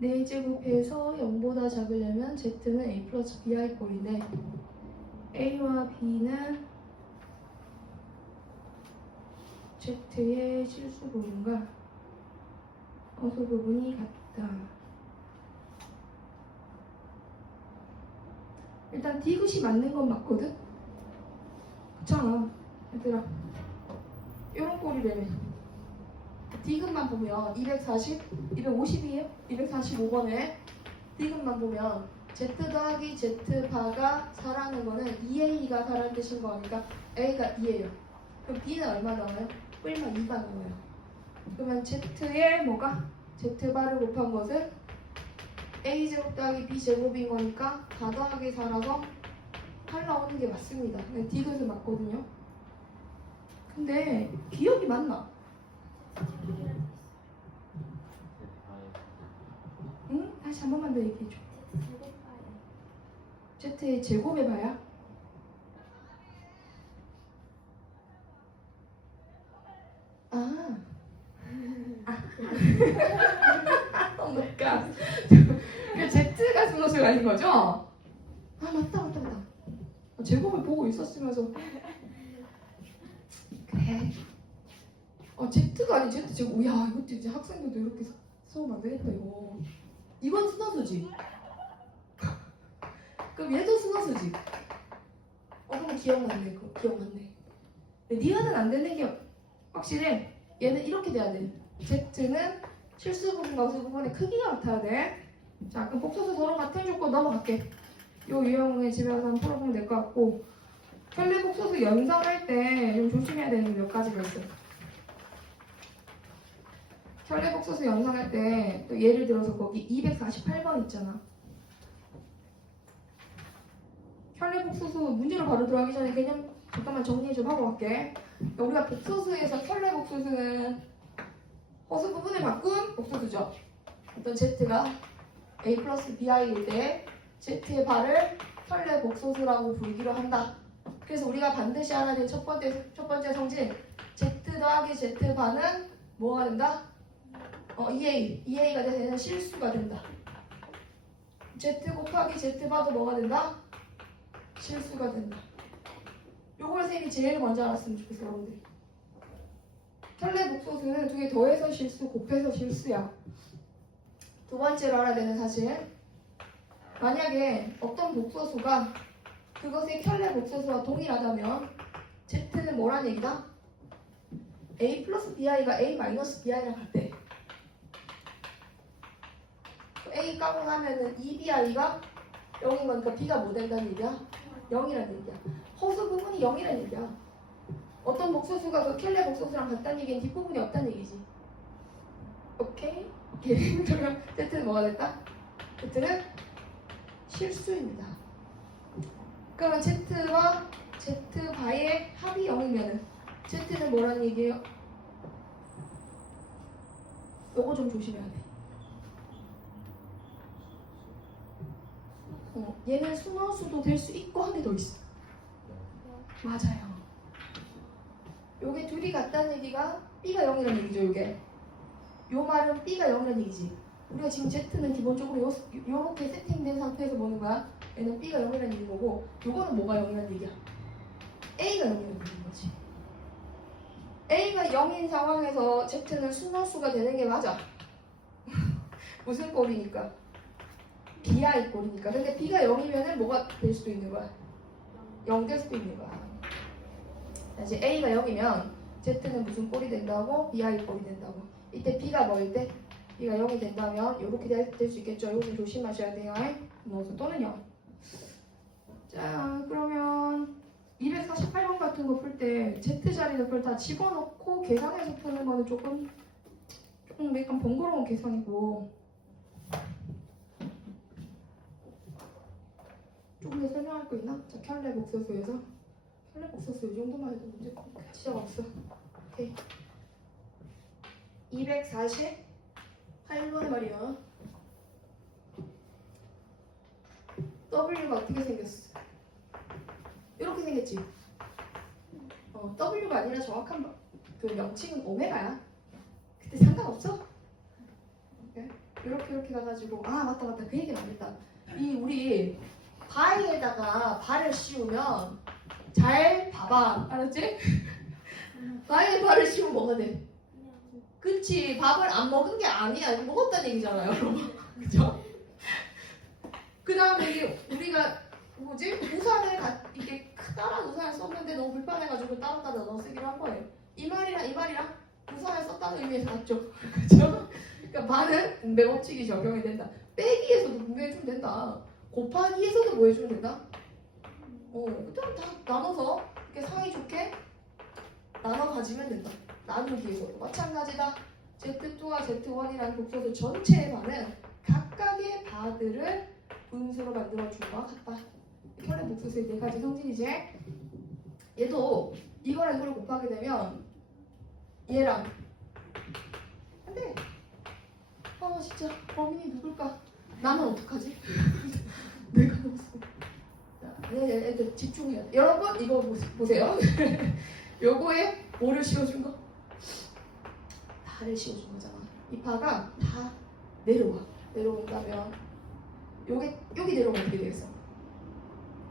4제곱해서 0보다 작으려면 Z는 A 플러스 BI 꼴인데 A와 B는 Z의 실수 부분과 어수 부분이 같다. 일단 디귿이 맞는 건 맞거든? 그렇잖아 얘들아. 요런 꼴이래며. 디귿만 보면 250이에요? 245번에 디귿만 보면 Z 더하기 Z바가 4라는 거는 2A가 4라는 뜻인 거니까 A가 2예요. 그럼 B는 얼마 나와요? 뿔만 2가 나와요. 그러면 Z의 뭐가? Z바를 곱한 것은 A제곱 더하기 B제곱인 거니까 4 더하기 4라서 8 나오는 게 맞습니다. 디귿은 맞거든요. 근데 기억이 맞나? 응? 다시 한 번만 더 얘기해줘. Z의 제곱해봐야? Z가 순서수가 아닌 거죠? 아 맞다. 제곱을 보고 있었으면서 그래. Z가 아니 Z 제곱. 야 이것도 이제 학생들도 이렇게 수업 안 되겠다 이거. 이건 순서수지. 그럼 얘도 순서수지. 그럼 기억났네. 그거 기억났네. 근데 니은은 안 되는 게 확실해. 얘는 이렇게 돼야 돼. Z는 실수 부분과 어수 부분의 크기가 같아야 돼. 자, 그럼 복소수 서로 같은 조건 넘어갈게. 요 유형에 집에 가서 한번 풀어보면 될 것 같고, 현례 복소수 연산할 때 좀 조심해야 되는 몇 가지가 있어. 현례 복소수 연산할 때 또 예를 들어서 거기 248번 있잖아. 현례 복소수 문제로 바로 들어가기 전에 개념 잠깐만 정리 좀 하고 갈게. 우리가 복소수에서 현례 복소수는 허수 부분을 바꾼 복소수죠. 어떤 Z가 A 플러스 BI일 때 Z의 발을 현례 복소수라고 부르기로 한다. 그래서 우리가 반드시 알아야 될 첫 번째 성질 Z 더하기 Z 반은 뭐가 된다? EA가 되는 실수가 된다. Z 곱하기 Z 바도 뭐가 된다? 실수가 된다. 요걸 선생님이 제일 먼저 알았으면 좋겠어 여러분들이. 현례 복소수는 두 개 더해서 실수, 곱해서 실수야. 두 번째로 알아야 되는 사실, 만약에 어떤 복소수가 그것의 현례 복소수와 동일하다면 Z는 뭐란 얘기다? A 플러스 BI가 A 마이너스 BI랑 같대. A 까고 나면은 2BI가 0인 거니까 B가 뭐 된다는 얘기야? 0이라는 얘기야. 허수 부분이 0이라는 얘기야. 어떤 복소수가 그 켈레 복소수랑 같다는 얘기는 뒷부분이 없다는 얘기지. 오케이? 그러면 Z는 뭐가 됐다? Z는 실수입니다. 그러면 Z와 Z 바의 합이 0이면 Z는 뭐라는 얘기예요? 요거 좀 조심해야 돼. 얘는 순허수도 될 수 있고 한 개 더 있어. 맞아요. 요게 둘이 같다는 얘기가 B가 0이라는 얘기죠. 요 말은 B가 0이라는 얘기지. 우리가 지금 Z는 기본적으로 요렇게 세팅된 상태에서 보는 거야. 얘는 B가 0이라는 얘기인 거고, 요거는 뭐가 0이라는 얘기야? A가 0이라는 얘기인 거지. A가 0인 상황에서 Z는 순허수가 되는 게 맞아. 무슨 꼴이니까? BI 꼴이니까. 근데 B가 0이면은 뭐가 될 수도 있는 거야? 0 될 수도 있는 거야. 이제 A가 0이면 Z는 무슨 꼴이 된다고? BI 꼴이 된다고. 이때 B가 뭐일 때? B가 0이 된다면 이렇게 될 수 있겠죠. 이거 좀 조심하셔야 돼요. 또는 0. 자, 그러면 248번 같은 거 풀 때 Z 자리를 그걸 다 집어넣고 계산해서 푸는 거는 조금 약간 번거로운 계산이고, 조금 더 설명할 거 있나? 자, 켤레 복소수에서 켤레 복소수 이 정도만 해도 문제 지적 없어. 오케이. 248번 말이야. W가 어떻게 생겼어? 이렇게 생겼지? W가 아니라 정확한 그 명칭은 오메가야. 그때 상관없어? 네? 이렇게 가가지고 맞다 그 얘기는 안 했다. 우리 바위에다가 발을 씌우면 잘 봐봐. 알았지? 바위에 발을 씌우면 뭐가 돼? 그치. 밥을 안 먹은 게 아니야. 먹었다는 얘기잖아요, 여러분. 그죠? 그 다음에 우리가 우산을 이게 크다란 우산을 썼는데 너무 불편해가지고 따로따로 넣어 쓰기로 한 거예요. 이 말이랑 우산을 썼다는 의미에서 같죠. 그죠? 그러니까 반은 분배 법칙이 적용이 된다. 빼기에서도 분배해주면 된다. 곱하기에서도 뭐 해주면 된다? 그냥 다 나눠서 이렇게 사이좋게 나눠 가지면 된다. 나누기에서도 마찬가지다. Z2와 Z1이라는 복소수 전체의 반은 각각의 바들을 분수로 만들어준 것 같다. 현례 복소수의 네 가지 성질이지. 얘도 이거랑 이걸 곱하게 되면 얘랑 안 돼. 진짜 범인이 누굴까? 나는 어떡하지? 내가 없어. 애들 집중해야 돼. 여러분 이거 보세요. 요거에 뭐를 씌워준 거? 발을 씌워준 거잖아. 이 파가 다 내려와. 내려온다면 여기 내려오면 어떻게 되겠어?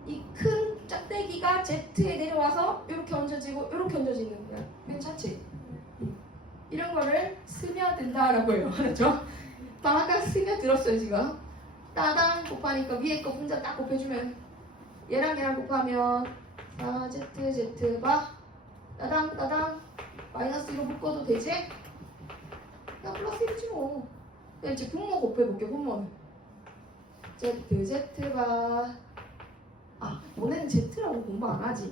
이 큰 짝대기가 Z에 내려와서 이렇게 얹어지고 이렇게 얹어지는 거야. 괜찮지? 이런 거를 스며든다라고 해요. 알았죠? 방아까 스며들었어요 지금. 따당 곱하니까 위에 거 분자 딱 곱해주면 얘랑 곱하면 4ZZ가 따당 마이너스 1로 묶어도 되지? 그냥 플러스 1이지 뭐. 그냥 이제 분모 곱해볼게. 분모는 ZZ가 너네는 Z라고 공부 안 하지?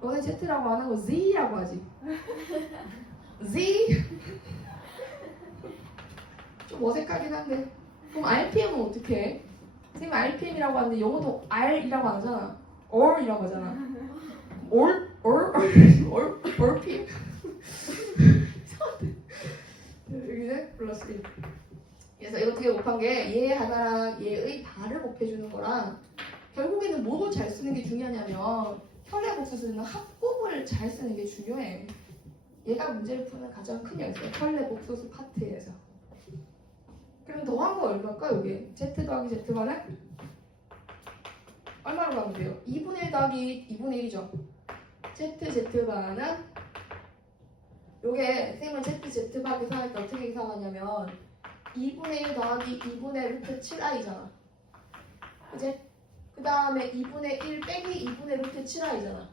너네 Z라고 안 하고 Z라고 하지? Z? 좀 어색하긴 한데 그럼 RPM은 어떻게 해? 선생님 RPM이라고 하는데 영어도 R이라고 안 하잖아. Or이라고 하잖아. RPM? 여기는 플러스 1. 그래서 이거 어떻게 곱한 게 얘 하나랑 얘의 발을 곱해주는 거랑 결국에는 뭐를 잘 쓰는 게 중요하냐면 혈례복수는 합곱을 잘 쓰는 게 중요해. 얘가 문제를 푸는 가장 큰 열쇠. 혈례복수수 파트에서. 그럼 더한 거 얼마일까 여기? Z 더하기 Z바는 얼마로 가면 돼요? 2분의 1 더하기 2분의 1이죠. ZZ바는 요게 선생님은 ZZ바 계산할 때 어떻게 계산하냐면 2분의 1 더하기 2분의 루트 7i잖아. 그치? 그 다음에 2분의 1 빼기 2분의 루트 7i잖아.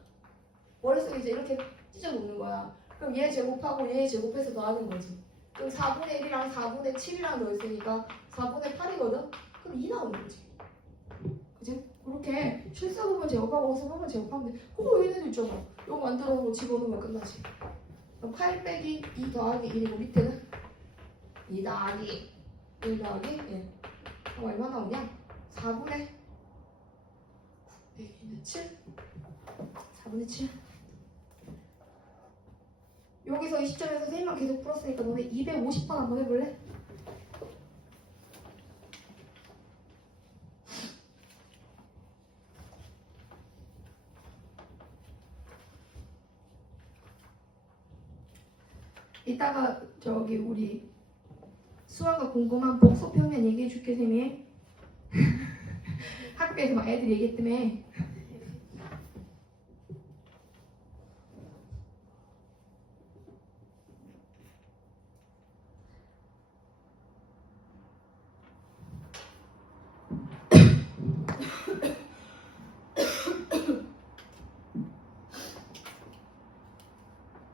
머릿속에 이제 이렇게 찢어 놓는 거야. 그럼 얘 제곱하고 얘 제곱해서 더하는 거지. 그럼 4분의 1이랑 4분의 7이랑 넣었으니까 4분의 8이거든? 그럼 2 나오는 거지. 그치? 그렇게 실수 부분 제곱하고 허수 부분 제곱하면 돼. 얘네도 있잖아. 이거 만들어 놓고 집어넣으면 끝나지. 그럼 8 빼기 2 더하기 1이고 밑에는 2 더하기 1 더하기 1. 그럼 얼마 나오냐? 4분의 7? 4분의 7. 여기서 이 시점에서 선생님만 계속 풀었으니까 너네 250번 한번 해볼래? 이따가 저기 우리 수학과 궁금한 복소평면 얘기해 줄게 쌤이. 학교에서 막 애들이 얘기했다며.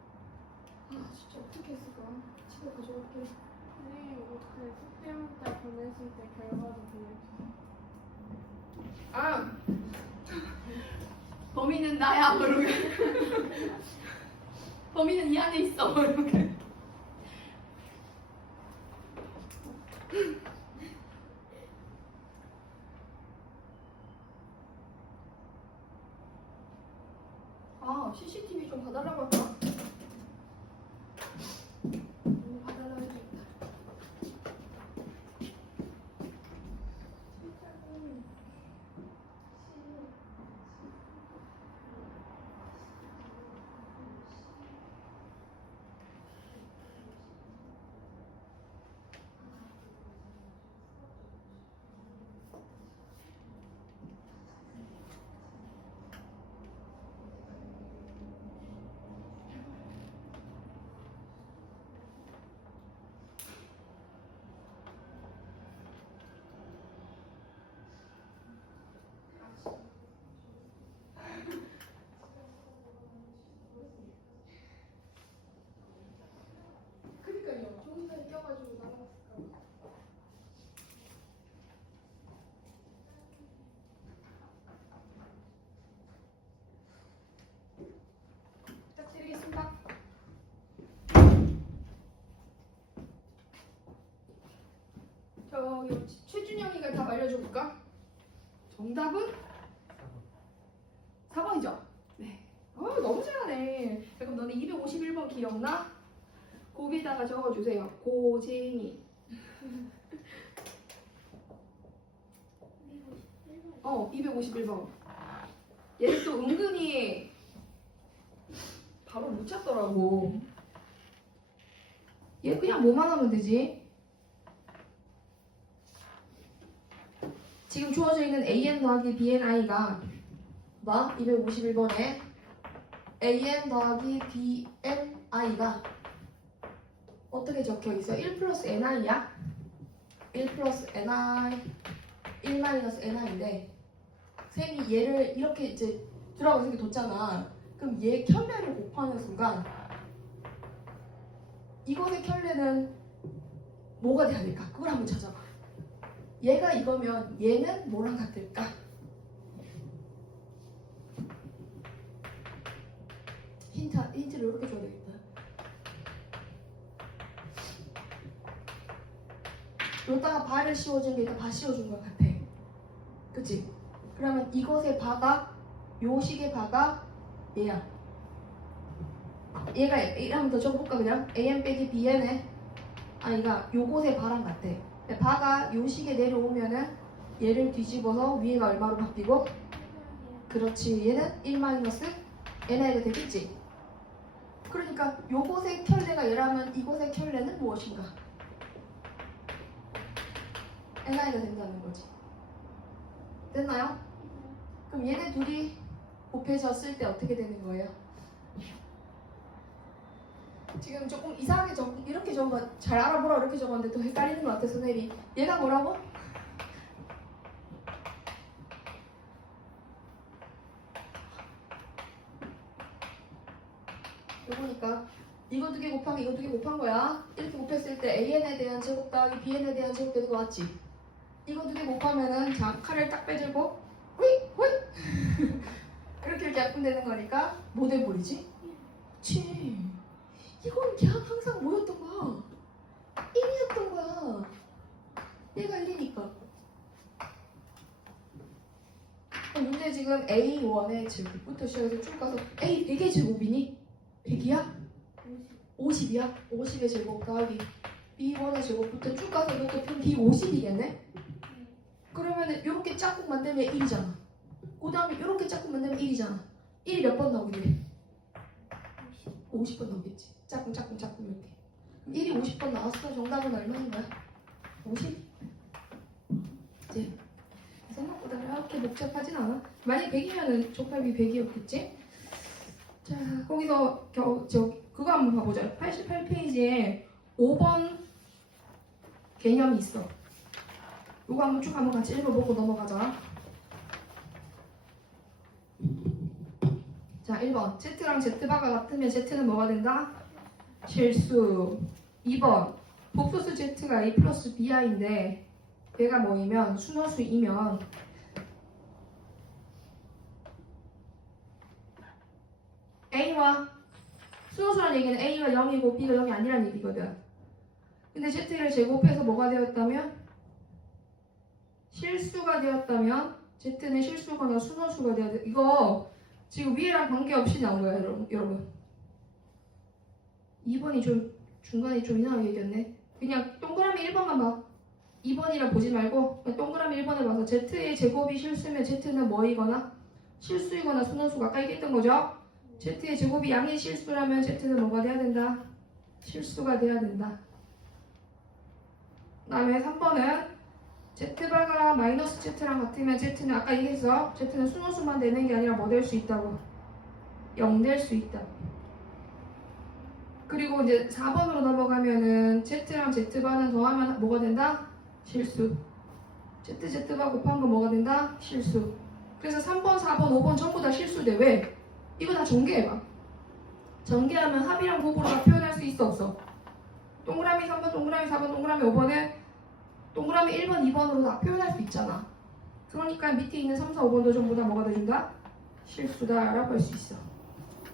진짜 어떻게 했을까? 집에 가져갈게. 선생님 어떻게 숙제할 때 보내실 때 결과도 보내주세요. 범인은 나야 모르게. 범인은 이 안에 있어 모르게. CCTV 좀 봐달라고 할까? 봐달라고 해야겠다. 그러니까요. 종이에 껴가지고 나갔을까. 부탁드리겠습니다. 저기 최준영이가 답 알려줘볼까? 정답은 4번이죠? 네. 너무 잘하네. 자, 그럼 너네 251번 기억나? 거기다가 적어주세요. 고쟁이. 251번. 얘를 또 은근히 바로 못 찾더라고. 얘 그냥 뭐만 하면 되지? 지금 주어져 있는 an 더하기 bni가 뭐? 251번에 an 더하기 bni가 어떻게 적혀 있어? 1 플러스 ni야? 1 플러스 ni 1 마이너스 ni인데 쌤이 얘를 이렇게 이제 들어가서 이렇게 뒀잖아. 그럼 얘 켤레를 곱하는 순간 이것의 켤레는 뭐가 돼야 될까? 그걸 한번 찾아봐. 얘가 이거면 얘는 뭐랑 같을까? 힌트를 이렇게 줘야 되겠다. 여기다가 바를 씌워준 게 바 씌워준 것 같아. 그치? 그러면 이것의 바가 요 식의 바가 얘야. 얘가 한번 더 적어볼까 그냥? an 빼기 bn의 아이가 요것의 바랑 같아. 바가 요 식에 내려오면은 얘를 뒤집어서 위에가 얼마로 바뀌고? 그렇지. 얘는 1 마이너스 ni가 되겠지. 그러니까 요것의 켤레가 얘라면 이것의 켤레는 무엇인가? ni가 된다는 거지. 됐나요? 그럼 얘네 둘이 곱해졌을 때 어떻게 되는 거예요? 지금 조금 이상하게 이렇게 적은 거 잘 알아보라 이렇게 적었는데 또 헷갈리는 것 같아서 선생님이 얘가 뭐라고? 요거니까 이거 두 개 곱하기 이거 두 개 곱한 거야. 이렇게 곱했을 때 an에 대한 제곱 더하기 bn에 대한 제곱 되는 거 맞지? 이거 두 개 곱하면은 자 칼을 딱 빼들고 호이 호이 이렇게 약분되는 거니까 뭐 돼버리지? 그치. 이건 그냥 항상 뭐였던 거야? 1이었던 거야. 얘가 1이니까. 근데 지금 A1의 제곱부터 시작해서 쭉 가서 A 100의 제곱이니? 100이야? 50이야? 50의 제곱 더하기 B1의 제곱부터 쭉 가서 이것도 편 B50이겠네? 그러면은 이렇게 짝꿍 만들면 1이잖아. 그 다음에 이렇게 짝꿍 만들면 1이잖아. 1이 몇 번 나오게 돼? 50번 나오겠지. 짝꿍 이렇게. 1이 50번 나왔어. 정답은 얼마인 거야? 50? 이제 생각보다 그렇게 복잡하진 않아. 만약 100이면은 족합이 100이었겠지? 자, 거기서 그거 한번 봐보자. 88페이지에 5번 개념이 있어. 이거 한번 쭉 한번 같이 읽어보고 넘어가자. 자, 1번 Z랑 Z바가 같으면 Z는 뭐가 된다? 실수. 2번 복소수 Z가 A 플러스 BI인데 얘가 뭐이면 순호수이면 A와 순호수라는 얘기는 A가 0이고 B가 0이 아니라는 얘기거든. 근데 Z를 제곱해서 뭐가 되었다면? 실수가 되었다면 Z는 실수거나 순호수가 되어야 돼. 이거 지금 위에랑 관계없이 나온 거야 여러분. 2번이 좀 중간에 좀 이상하게 얘기했네. 그냥 동그라미 1번만 봐. 2번이라 보지 말고 그냥 동그라미 1번을 봐서 Z의 제곱이 실수면 Z는 뭐이거나 실수이거나 순호수가 아까 얘기했던 거죠. Z의 제곱이 양의 실수라면 Z는 뭐가 돼야 된다? 실수가 돼야 된다. 그 다음에 3번은 Z바가 마이너스 Z랑 같으면 Z는 아까 얘기했어. Z는 순호수만 되는 게 아니라 뭐 될 수 있다고? 0 될 수 있다. 그리고 이제 4번으로 넘어가면은 Z랑 Z바는 더하면 뭐가 된다? 실수. Z바 곱한 건 뭐가 된다? 실수. 그래서 3번, 4번, 5번 전부 다 실수돼. 왜? 이거 다 전개해봐. 전개하면 합이랑 곱으로 다 표현할 수 있어 없어? 동그라미 3번, 동그라미 4번, 동그라미 5번은 동그라미 1번, 2번으로 다 표현할 수 있잖아. 그러니까 밑에 있는 3, 4, 5번도 전부 다 뭐가 돼준다? 실수다라고 할 수 있어.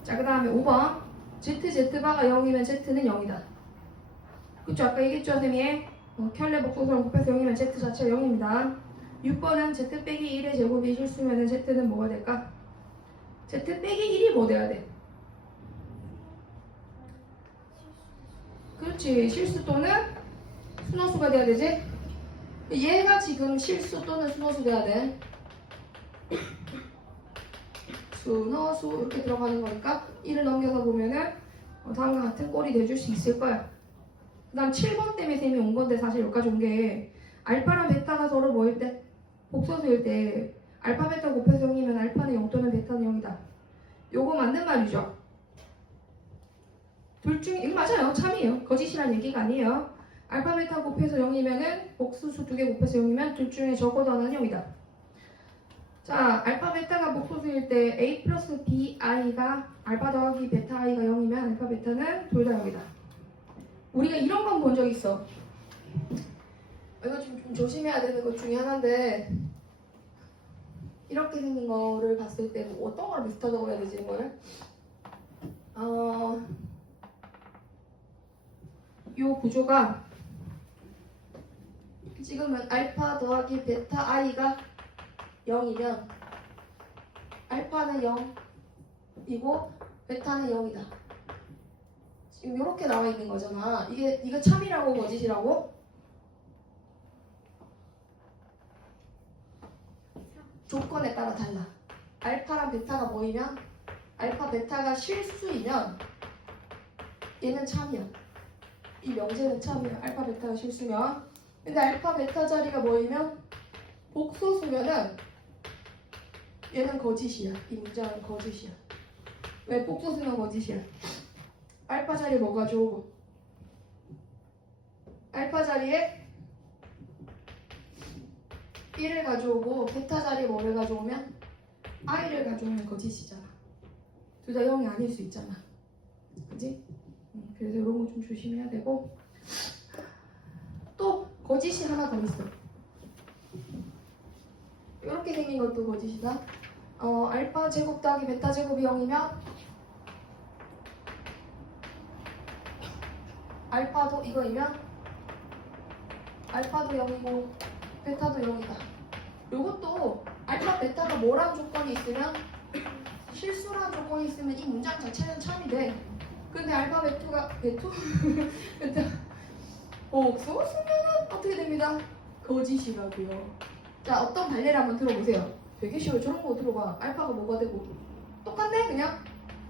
자, 그 다음에 5번 Z바가 0이면 Z는 0이다. 그쵸? 아까 얘기했죠, 선생님이? 켤레 복소수랑 곱해서 0이면 Z 자체가 0입니다. 6번은 Z 빼기 1의 제곱이 실수면 Z는 뭐가 될까? Z 빼기 1이 뭐 돼야 돼? 그렇지. 실수 또는 순호수가 돼야 되지? 얘가 지금 실수 또는 순호수 돼야 돼. 순호수 이렇게 들어가는 거니까 1을 넘겨서 보면은 다음과 같은 꼴이 돼줄 수 있을 거야. 그 다음 7번 때문에 쌤이 온 건데 사실 여기까지 온 게 알파랑 베타가 서로 뭐일 때? 복소수일 때 알파 베타 곱해서 0이면 알파는 0 또는 베타는 0이다. 요거 맞는 말이죠. 둘 중 이거 맞아요. 참이에요. 거짓이란 얘기가 아니에요. 알파 베타 곱해서 0이면은 복소수 두 개 곱해서 0이면 둘 중에 적어도 하나는 0이다. 자, 알파 베타가 복소수일 때 a 플러스 bi가 알파 더하기 베타 i가 0이면 알파 베타는 둘 다 0이다. 우리가 이런 건 본 적 있어. 이거 좀 조심해야 되는 것 중에 하나인데 이렇게 생긴 거를 봤을 때 뭐 어떤 거랑 비슷하다고 해야 되지 이거를? 요 구조가 지금은 알파 더하기 베타 i가 0이면 알파는 0이고 베타는 0이다. 지금 이렇게 나와 있는 거잖아. 이거 참이라고 거짓이라고? 조건에 따라 달라. 알파랑 베타가 모이면 알파 베타가 실수이면 얘는 참이야. 이 명제는 참이야. 알파 베타가 실수면. 근데 알파 베타 자리가 모이면 복소수면은 얘는 거짓이야. 이 문장은 거짓이야. 왜 복소수는 거짓이야? 알파 자리에 뭐 가져오고 알파 자리에 1을 가져오고 베타 자리에 뭐를 가져오면 i를 가져오면 거짓이잖아. 둘 다 0이 아닐 수 있잖아. 그지? 그래서 이런 거 좀 조심해야 되고 또 거짓이 하나 더 있어. 이렇게 생긴 것도 거짓이다. 알파 제곱 더하기 베타 제곱이 0이면 알파도 이거이면 알파도 0이고 베타도 0이다. 요것도 알파 베타가 뭐라는 조건이 있으면 실수라는 조건이 있으면 이 문장 자체는 참이 돼. 근데 알파 베타 복소수면 어떻게 됩니다? 거짓이라고요. 자, 어떤 발레를 한번 들어보세요. 되게 쉬워요. 저런 거 들어봐. 알파가 뭐가 되고 똑같네 그냥.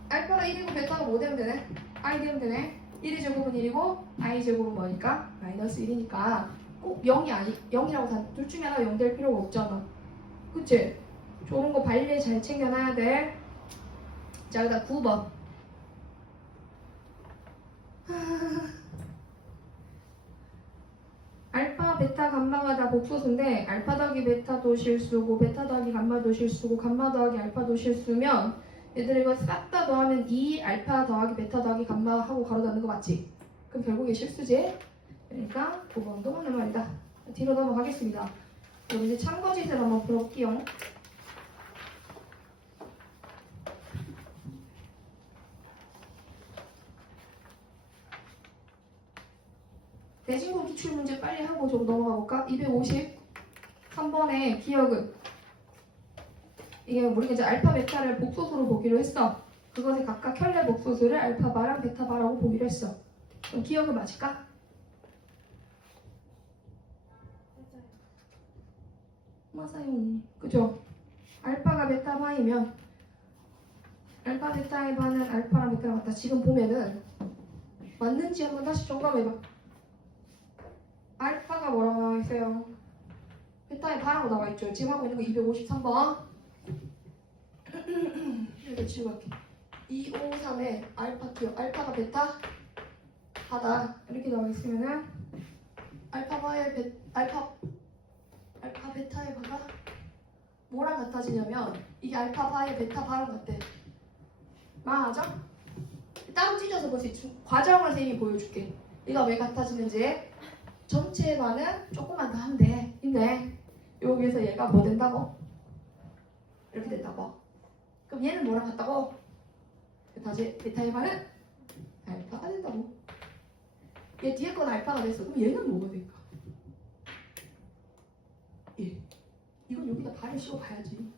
알파가 1이고 베타가 뭐 되면 되네? i 되면 되네. 1의 제곱은 1이고 i 제곱은 뭐니까? 마이너스 1이니까 꼭 0이라고 둘 중에 하나 0 될 필요가 없잖아. 그치? 저런 거 발레 잘 챙겨놔야 돼. 자, 그다음 9번. 알파, 베타, 감마가 다 복소수인데 알파 더하기 베타도 실수고 베타 더하기 감마도 실수고 감마 더하기 알파도 실수면 얘들 이거 싹 다 더하면 2 알파 더하기 베타 더하기 감마 하고 가로 닫는 거 맞지? 그럼 결국에 실수지? 그러니까 9번도 맞는 말이다. 뒤로 넘어가겠습니다. 그럼 이제 참거짓을 한번 풀어볼게요. 대신고 기출문제 빨리 하고 저거 넘어가 볼까? 253번의 기억은 이게 우리가 이제 알파 베타를 복소수로 보기로 했어. 그것의 각각 켤레 복소수를 알파바랑 베타바라고 보기로 했어. 그럼 기억은 맞을까? 맞아요. 그죠? 알파가 베타바이면 알파 베타의 바는 알파랑 베타랑 같다. 지금 보면은 맞는지 한번 다시 점검해봐. 알파가 뭐라고 나와 있어요? 베타의 바라고 나와 있죠. 지금 하고 있는 거 253번. 이렇게 치워갈게. 253에 알파 기억. 알파가 베타 바다 이렇게 나와 있으면은 알파 베타의 바가 뭐랑 같아지냐면 이게 알파 바의 베타 바랑 같대. 맞아? 따로 찢어서 볼 수 있지. 과정을 선생님이 보여줄게. 이가 왜 같아지는지. 전체의 바는 조금만 더 하면 돼. 근데 여기에서 얘가 뭐 된다고? 이렇게 된다고. 그럼 얘는 뭐랑 같다고? 베타의 바는 알파가 된다고. 얘 뒤에 건 알파가 됐어. 그럼 얘는 뭐가 될까? 예. 이건 여기다 바를 씌워 봐야지.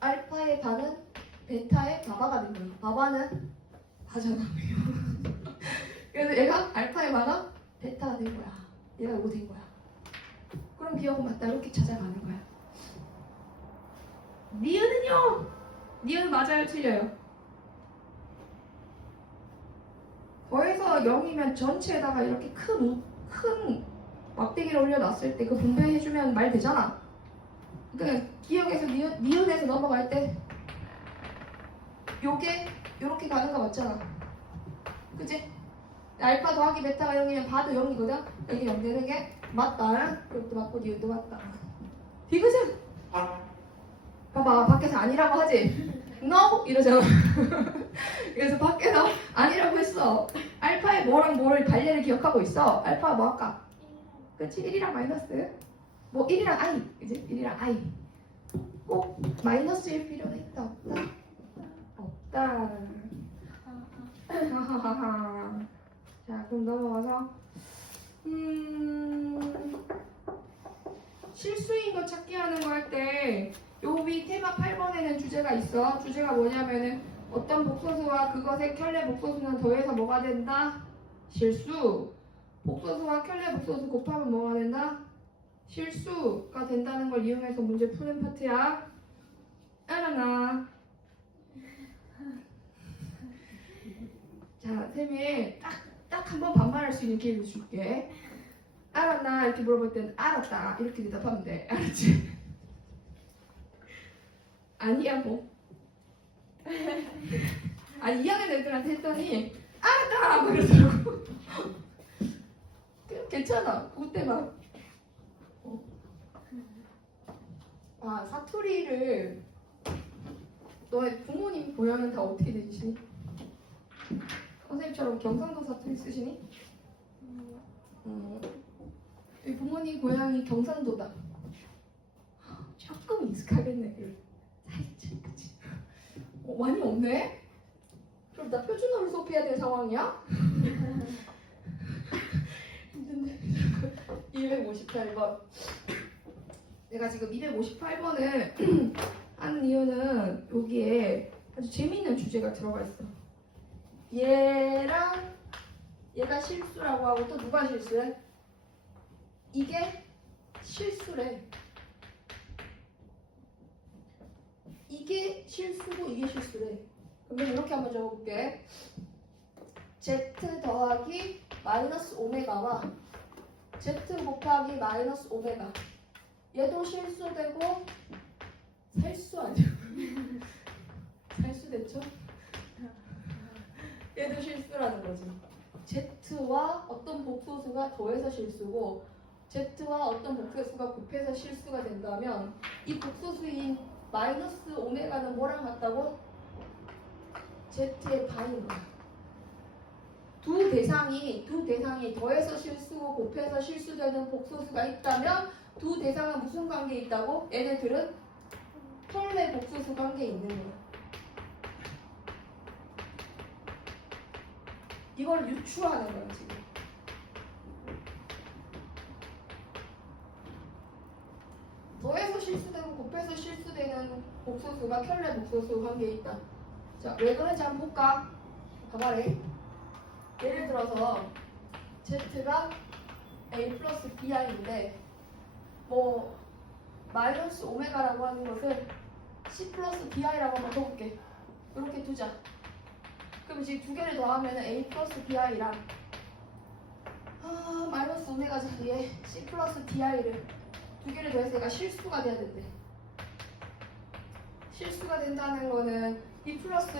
알파의 바는 베타의 바바가 된 거야. 바바는 바잖아. 그래서 얘가 알파의 바가 베타가 된 거야. 얘가 이거 된 거야. 그럼 기억은 맞다. 이렇게 찾아가는 거야. 니은은요? 니은 맞아요? 틀려요? 더해서 0이면 전체에다가 이렇게 큰 막대기를 올려놨을 때 그 분배해주면 말 되잖아. 그러니까 기억에서 니은에서 넘어갈 때 요게 요렇게 가는 거 맞잖아. 그치? 알파 더하기 베타가 0이면 바도 0이거든? 여기 0 되는 게 맞다. 이것도 맞고 니은도 맞다. 디귿은 봐봐, 밖에서 아니라고 하지? No! 이러잖아. 그래서 밖에서 아니라고 했어. 알파의 뭐랑 뭐를 관례를 기억하고 있어. 알파가 뭐 할까? 그치? 1이랑 마이너스. 뭐 1이랑 i. 그치? 1이랑 i. 꼭 마이너스일 필요는 있다. 없다? 없다. 하하하하. 자, 그럼 넘어가서 실수인 거 찾기 하는 거 할 때 요 위 테마 8번에는 주제가 있어. 주제가 뭐냐면은 어떤 복소수와 그것의 켤레 복소수는 더해서 뭐가 된다? 실수. 복소수와 켤레 복소수 곱하면 뭐가 된다? 실수가 된다는 걸 이용해서 문제 푸는 파트야. 알았나? 자, 쌤이 딱 한 번 반말할 수 있는 기회를 줄게. 알았나? 이렇게 물어볼 때는 알았다. 이렇게 대답하면 돼. 알았지? 아니야 뭐. 아니 2학년 애들한테 했더니 알았다! 막 이러더라고. 괜찮아. 그때만. 아, 사투리를 너의 부모님 고향은 다 어떻게 되시니? 선생님처럼 경상도 사투리 쓰시니? 우리 부모님 고향이 경상도다. 조금 익숙하겠네. 살짝, 그치? 많이 없네? 그럼 나 표준어를 수업해야 될 상황이야? 힘든데. 258번. 내가 지금 258번을 한 이유는 여기에 아주 재미있는 주제가 들어가 있어. 얘가 실수라고 하고 또 누가 실수해? 이게 실수래. 이게 실수고 이게 실수래. 그럼 이렇게 한번 적어볼게. z 더하기 마이너스 오메가와 z 곱하기 마이너스 오메가. 얘도 실수되고 살수 아니야? 살수됐죠? 얘도 실수라는 거지. z와 어떤 복소수가 더해서 실수고 z와 어떤 복소수가 곱해서 실수가 된다면 이 복소수인 마이너스 오메가는 뭐랑 같다고? z의 반인 거야. 두 대상이 더해서 실수고 곱해서 실수되는 복소수가 있다면 두 대상은 무슨 관계에 있다고? 얘네들은 혈내 복소수 관계에 있는 거야. 이걸 유추하는 거야 지금. 더해서 실수되고 곱해서 실수되는 복소수가 켤레 복소수 관계에 있다. 자, 왜 그런지 한번 볼까? 가봐래. 예를 들어서 z가 a 플러스 bi인데 뭐 마이너스 오메가라고 하는 것을 c 플러스 bi라고 한번 써볼게. 이렇게 두자. 그럼 지금 두 개를 더하면 a 플러스 bi랑 마이너스 오메가 자리에 c 플러스 bi를 두 개를 더해서 얘가 실수가 돼야 된대. 실수가 된다는 거는 b 플러스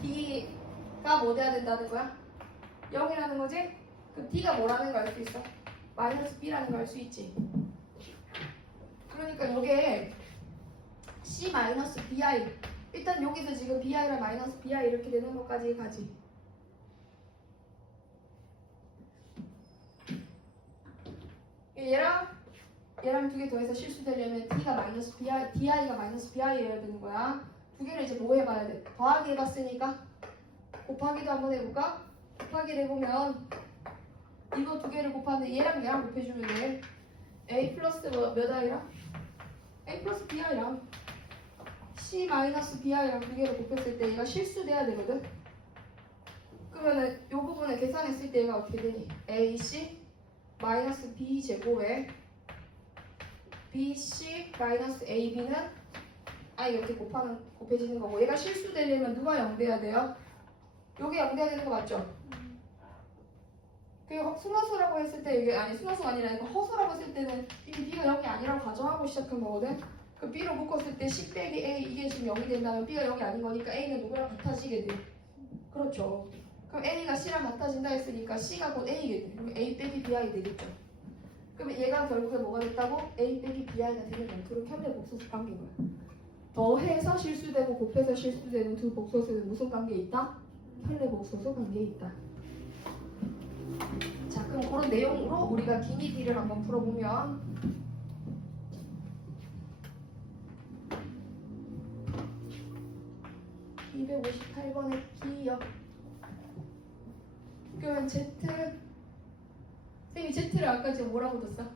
d가 뭐 돼야 된다는 거야? 0이라는 거지? 그럼 d가 뭐라는 거 알 수 있어? 마이너스 b라는 거 알 수 있지? 그러니까 이게 c 마이너스 bi 일단 여기서 지금 bi랑 마이너스 bi 이렇게 되는 것까지 가지. 얘랑 두 개 더해서 실수되려면 d가 마이너스 bi, di가 마이너스 bi여야 되는 거야. 두 개를 이제 뭐 해봐야 돼? 더하기 해봤으니까 곱하기도 한번 해볼까? 곱하기를 해보면 이거 두 개를 곱하는데 얘랑 곱해주면 돼. a 플러스 몇 i랑? a 플러스 bi랑 c 마이너스 bi랑 두 개를 곱했을 때 얘가 실수돼야 되거든. 그러면은 이 부분을 계산했을 때 얘가 어떻게 되니? ac 마이너스 b 제곱에 bc 마이너스 ab는 이렇게 곱해지는 거고 얘가 실수되려면 누가 0 돼야 돼요? 요게 0 돼야 되는 거 맞죠? 순화수라고 했을 때 이게 아니 순화수가 아니라 이거 허수라고 했을 때는 이게 b가 0이 아니라고 가정하고 시작한 거거든. 그 b로 묶었을 때 10 빼기 a 이게 지금 0이 된다면 b가 0이 아닌 거니까 a는 누구랑 같아지게 돼. 그렇죠. 그럼 a가 c랑 같아진다 했으니까 c가 곧 a게 돼. 그럼 a 빼기 bi 되겠죠. 그럼 얘가 결국에 뭐가 됐다고? a 빼기 bi가 되는 건투로 켤레 복소수 관계인 거야. 더해서 실수되고 곱해서 실수되는 두 복소수는 무슨 관계에 있다? 켤레 복소수 관계에 있다. 자, 그럼 그런 내용으로 우리가 기미디를 한번 풀어보면 258번의 기역. 그러면 Z 선생님이 Z를 아까 지금 뭐라고 뒀어?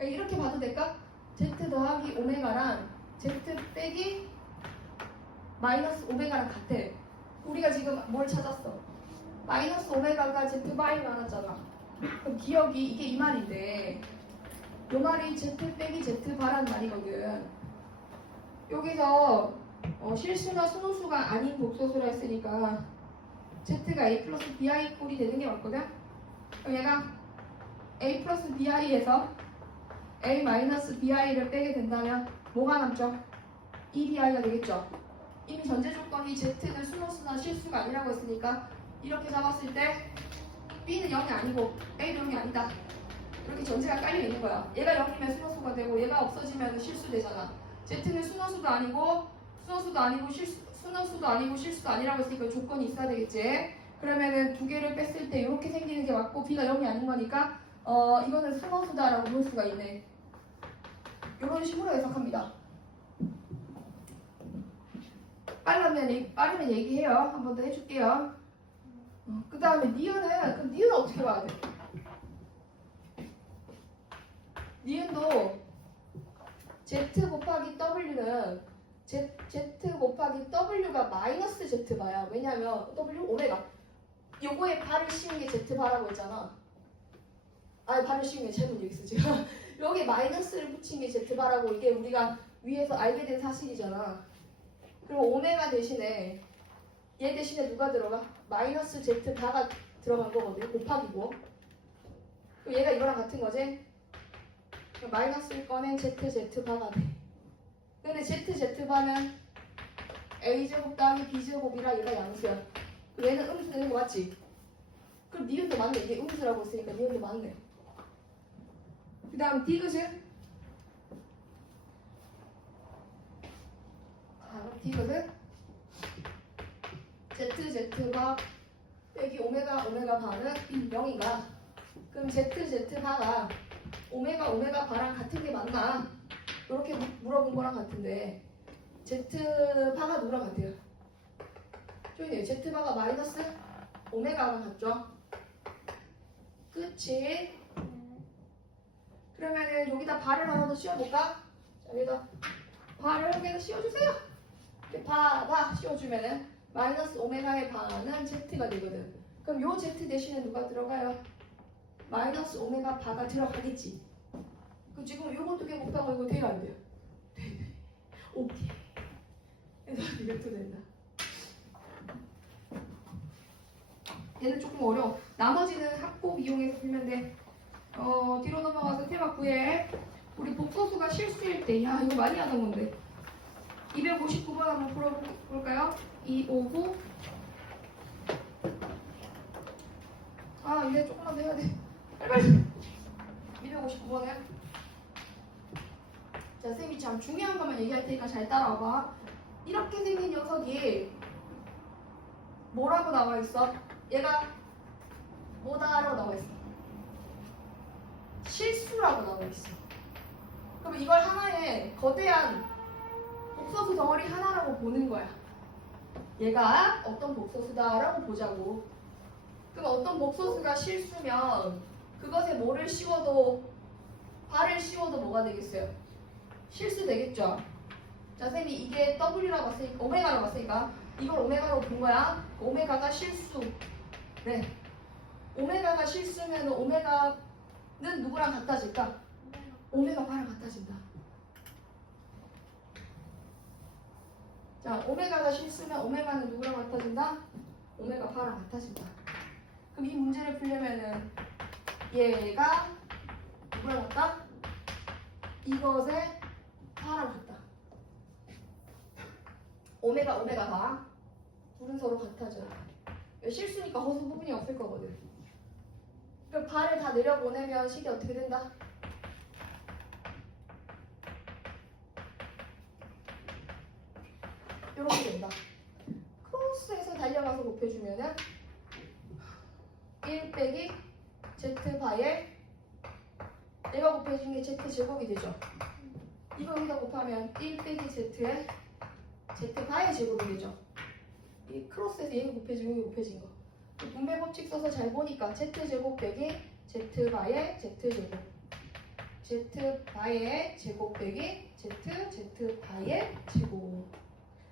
이렇게 봐도 될까? Z 더하기 오메가랑 Z 빼기 마이너스 오메가랑 같아. 우리가 지금 뭘 찾았어? 마이너스 오메가가 Z 바이 많았잖아. 그럼 기억이 이게 이 말인데 요 말이 Z 빼기 Z 바란 말이거든. 여기서 실수나 순호수가 아닌 복소수라 했으니까 Z가 A 플러스 BI 꼴이 되는 게 맞거든? 그럼 얘가 A 플러스 BI에서 A 마이너스 BI를 빼게 된다면 뭐가 남죠? EBI가 되겠죠? 이미 전제 조건이 Z는 순호수나 실수가 아니라고 했으니까 이렇게 잡았을 때 B는 0이 아니고 A도 0이 아니다. 이렇게 전제가 깔려 있는 거야. 얘가 0이면 순호수가 되고 얘가 없어지면 실수 되잖아. Z는 순호수도 아니고 순호수도 아니고 실수도 아니라고 했으니까 조건이 있어야 되겠지. 그러면은 두 개를 뺐을 때 이렇게 생기는 게 맞고 B가 0이 아닌 거니까 이거는 순호수다라고 볼 수가 있네. 이런 식으로 해석합니다. 빠르면 얘기해요. 한 번 더 해줄게요. 그 다음에 니은은 어떻게 봐야 돼? 니은도 Z 곱하기 W는 Z 곱하기 W가 마이너스 Z바야. 왜냐면 W 오메가 요거에 발을 씌운 게 Z바라고 했잖아. 아니 발을 씌운 게 잘못 여기 있어 지금. 여기 마이너스를 붙인 게 Z바라고 이게 우리가 위에서 알게 된 사실이잖아. 그리고 오메가 대신에 얘 대신에 누가 들어가? 마이너스 Z바가 들어간 거거든요. 곱하기고. 그럼 얘가 이거랑 같은 거지? 마이너스를 꺼낸 ZZ바가 돼. 근데 ZZ바는 A제곱 다음에 B제곱이라 얘가 양수야. 얘는 음수 되는 거 맞지? 그럼 니은도 맞네. 이게 음수라고 했으니까 니은도 맞네. 그 다음 디귿은? 자, 디귿은 ZZ바 빼기 오메가 바는 0인가? 그럼 ZZ바가 오메가 바랑 같은 게 맞나? 이렇게 물어본 거랑 같은데 Z바가 누구랑 같아요? 조인해요. Z바가 마이너스 오메가랑 같죠? 그치? 그러면은 여기다 바를 하나 더 씌워볼까? 자, 여기다 바를 여기다 씌워주세요. 이렇게 바 씌워주면은 마이너스 오메가의 바는 Z가 되거든. 그럼 요 Z 대신에 누가 들어가요? 마이너스 오메가 바가 들어가겠지. 그럼 지금 요거 두 개 곱하고 이거 돼요 안 돼요? 돼. 오케이. 그래서 이렇게 된다. 얘는 조금 어려워. 나머지는 합법 이용해서 풀면 돼. 뒤로 넘어가서 테마 9에 우리 복소수가 실수일 때, 야 이거 많이 하던 건데 259번 한번 풀어볼까요? 259. 아 이제 조금만 더 해야 돼. 빨리 259번은 자 쌤이 참 중요한 것만 얘기할 테니까 잘 따라와봐. 이렇게 생긴 녀석이 뭐라고 나와 있어? 얘가 뭐다라고 나와 있어? 실수라고 나와 있어. 그럼 이걸 하나의 거대한 복소수 덩어리 하나라고 보는 거야. 얘가 어떤 복소수다라고 보자고. 그럼 어떤 복소수가 실수면 그것에 뭐를 씌워도 발을 씌워도 뭐가 되겠어요? 실수 되겠죠. 자 선생님이 이게 W라고 봤으니까 오메가라고 봤으니까 이걸 오메가로 본 거야. 오메가가 실수. 네. 오메가가 실수면 오메가는 누구랑 같아질까? 오메가 바랑 같아진다. 자, 오메가가 실수면 오메가는 누구랑 같아진다? 오메가 바랑 같아진다. 그럼 이 문제를 풀려면은 얘가 누구랑 같다? 이것의 파랑 같다. 오메가 바. 둘은 서로 같아져. 실수니까 허수 부분이 없을 거거든. 그럼 바를 다 내려보내면 식이 어떻게 된다? 이렇게 된다. 크로스에서 달려가서 곱해주면은 1 빼기 z바에 내가 곱해준 게 z제곱이 되죠. 이거 여기다 곱하면 1 빼기 z에 z바의 제곱이 되죠. 이 크로스에서 얘가 곱해지고 여기 곱해진 거. 분배 법칙 써서 잘 보니까 z제곱 빼기 z바의 z제곱, z바의 제곱 빼기 z바의 제곱.